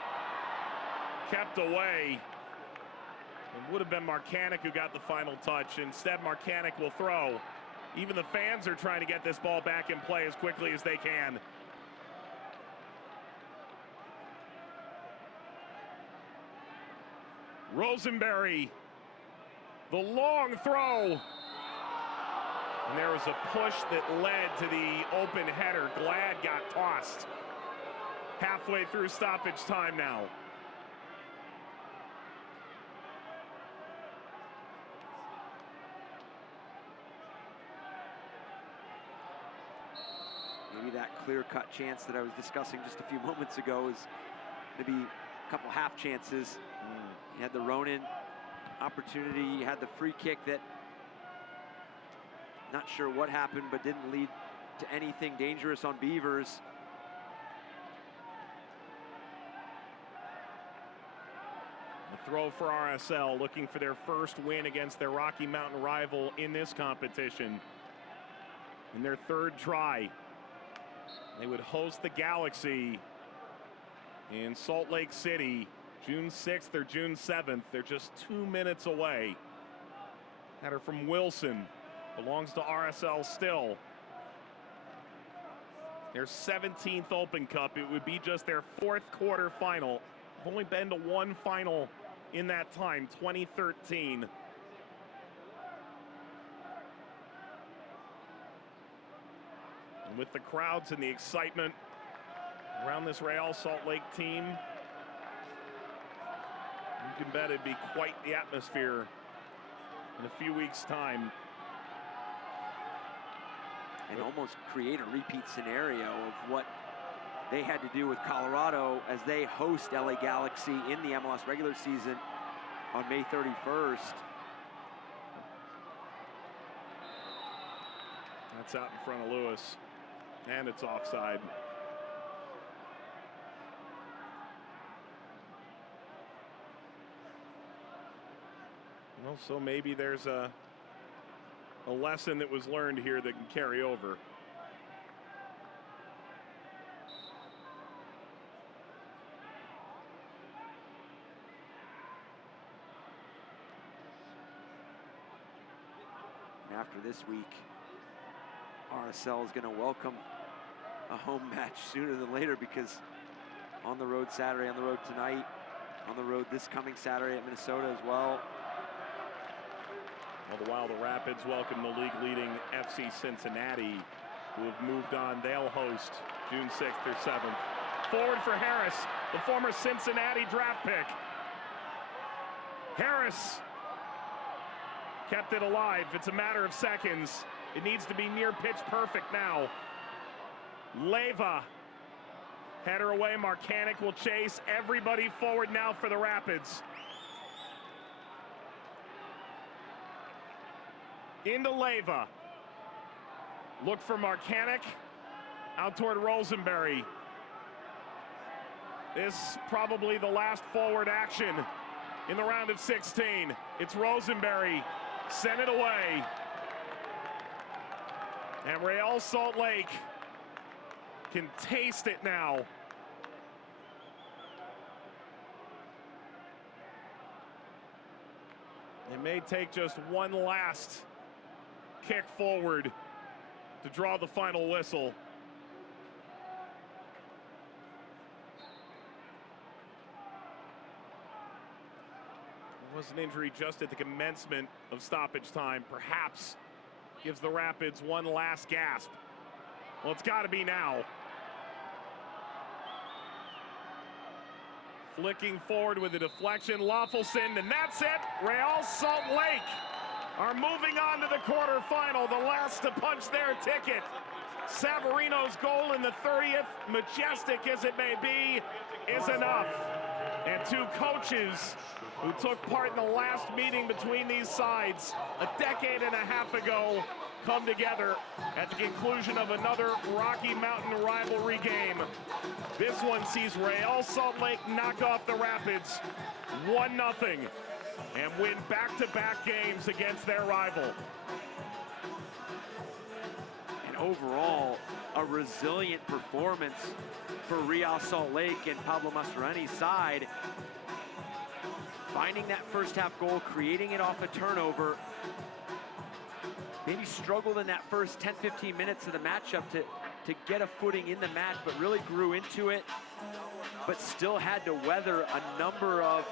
Kept away. It would have been Marcanic who got the final touch. Instead, Marcanic will throw. Even the fans are trying to get this ball back in play as quickly as they can. Rosenberry, the long throw. And there was a push that led to the open header. Glad got tossed. Halfway through stoppage time now. Maybe that clear-cut chance that I was discussing just a few moments ago is maybe a couple half chances. You had the Ronan opportunity, you had the free kick that, not sure what happened, but didn't lead to anything dangerous on Beavers. The throw for RSL, looking for their first win against their Rocky Mountain rival in this competition. In their third try, they would host the Galaxy in Salt Lake City, June 6th or June 7th. They're just 2 minutes away. Header from Wilson, belongs to RSL still. Their 17th Open Cup. It would be just their 4th quarterfinal. They've only been to one final in that time, 2013. And with the crowds and the excitement around this Real Salt Lake team, you can bet it'd be quite the atmosphere in a few weeks' time. And almost create a repeat scenario of what they had to do with Colorado as they host LA Galaxy in the MLS regular season on May 31st. That's out in front of Lewis, and it's offside. Well, so maybe there's a lesson that was learned here that can carry over. And after this week, RSL is going to welcome a home match sooner than later, because on the road Saturday, on the road tonight, on the road this coming Saturday at Minnesota as well. All the while, the Rapids welcome the league-leading FC Cincinnati, who have moved on. They'll host June 6th or 7th. Forward for Harris, the former Cincinnati draft pick. Harris kept it alive. It's a matter of seconds. It needs to be near pitch perfect now. Leyva, header away. Marcanic will chase. Everybody forward now for the Rapids. Into Leyva. Look for Marcanic. Out toward Rosenberry. This probably the last forward action in the round of 16. It's Rosenberry. Sent it away. And Real Salt Lake can taste it now. It may take just one last kick forward to draw the final whistle. There was an injury just at the commencement of stoppage time. Perhaps gives the Rapids one last gasp. Well, it's got to be now. Flicking forward with a deflection, Loffelson, and that's it. Real Salt Lake are moving on to the quarterfinal, the last to punch their ticket. Savarino's goal in the 30th, majestic as it may be, is enough. And two coaches who took part in the last meeting between these sides a decade and a half ago come together at the conclusion of another Rocky Mountain rivalry game. This one sees Real Salt Lake knock off the Rapids 1-0 and win back-to-back games against their rival. And overall, a resilient performance for Real Salt Lake and Pablo Mastroeni's side. Finding that first half goal, creating it off a turnover. Maybe struggled in that first 10-15 minutes of the matchup to get a footing in the match, but really grew into it, but still had to weather a number of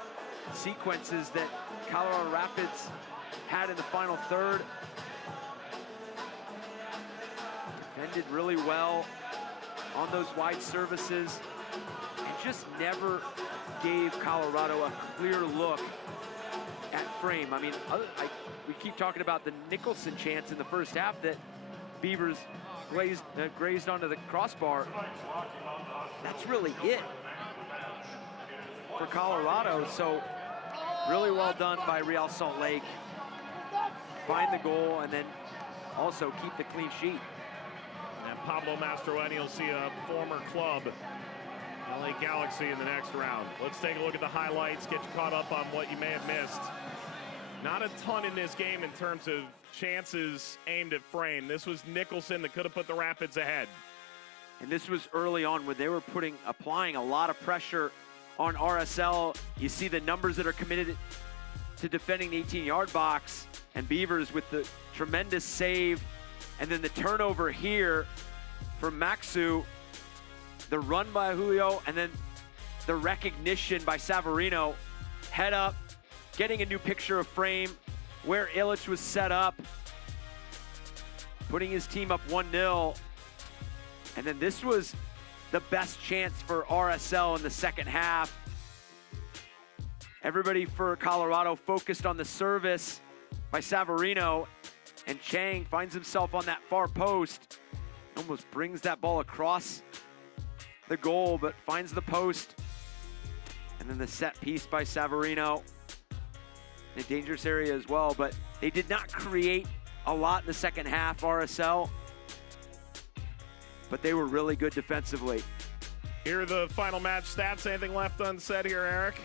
sequences that Colorado Rapids had in the final third. Defended really well on those wide services and just never gave Colorado a clear look at frame. I mean, we keep talking about the Nicholson chance in the first half that Beavers grazed onto the crossbar. That's really it for Colorado. So really well done by Real Salt Lake. Find the goal and then also keep the clean sheet. And Pablo Mastroeni will see a former club, LA Galaxy in the next round. Let's take a look at the highlights, get you caught up on what you may have missed. Not a ton in this game in terms of chances aimed at frame. This was Nicholson that could have put the Rapids ahead. And this was early on when they were applying a lot of pressure on RSL. You see the numbers that are committed to defending the 18-yard box, and Beavers with the tremendous save, and then the turnover here from Maxu, the run by Julio, and then the recognition by Savarino. Head up, getting a new picture of frame where Illich was set up, putting his team up 1-0. And then this was the best chance for RSL in the second half. Everybody for Colorado focused on the service by Savarino, and Chang finds himself on that far post. Almost brings that ball across the goal, but finds the post. And then the set piece by Savarino. In a dangerous area as well, but they did not create a lot in the second half, RSL. But they were really good defensively. Here are the final match stats. Anything left unsaid here, Eric?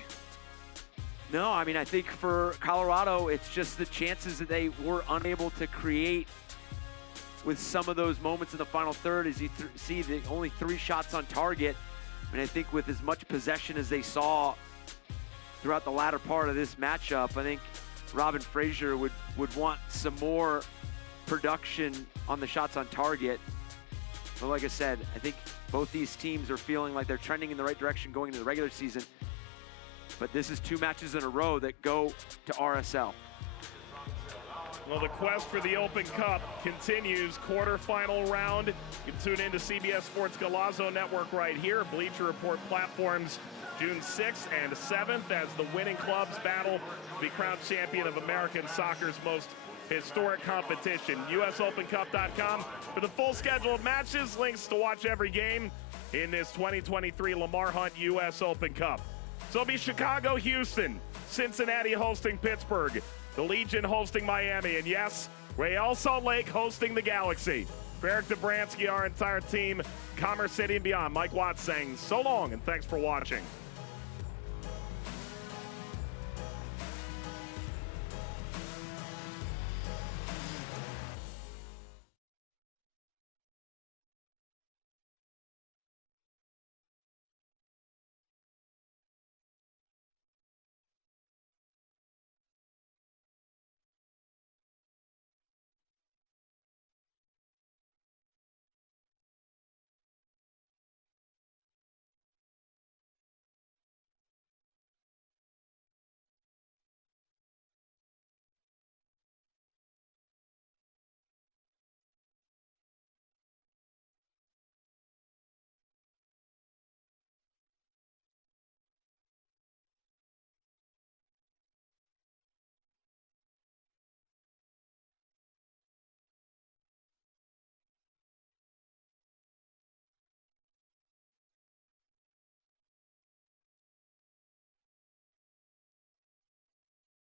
No, I mean, I think for Colorado, it's just the chances that they were unable to create with some of those moments in the final third, as you see the only 3 shots on target. And I think with as much possession as they saw throughout the latter part of this matchup, I think Robin Fraser would want some more production on the shots on target. But like I said, I think both these teams are feeling like they're trending in the right direction going into the regular season. But this is 2 matches in a row that go to RSL. Well, the quest for the Open Cup continues. Quarterfinal round. You can tune into CBS Sports Golazo Network right here. Bleacher Report platforms June 6th and 7th as the winning clubs battle to be crowned champion of American soccer's most historic competition. USOpenCup.com for the full schedule of matches, links to watch every game in this 2023 Lamar Hunt US Open Cup. So it'll be Chicago, Houston, Cincinnati hosting Pittsburgh, the Legion hosting Miami, and yes, Real Salt Lake hosting the Galaxy. For Eric Dobransky, our entire team, Commerce City and beyond, Mike Watts saying so long and thanks for watching.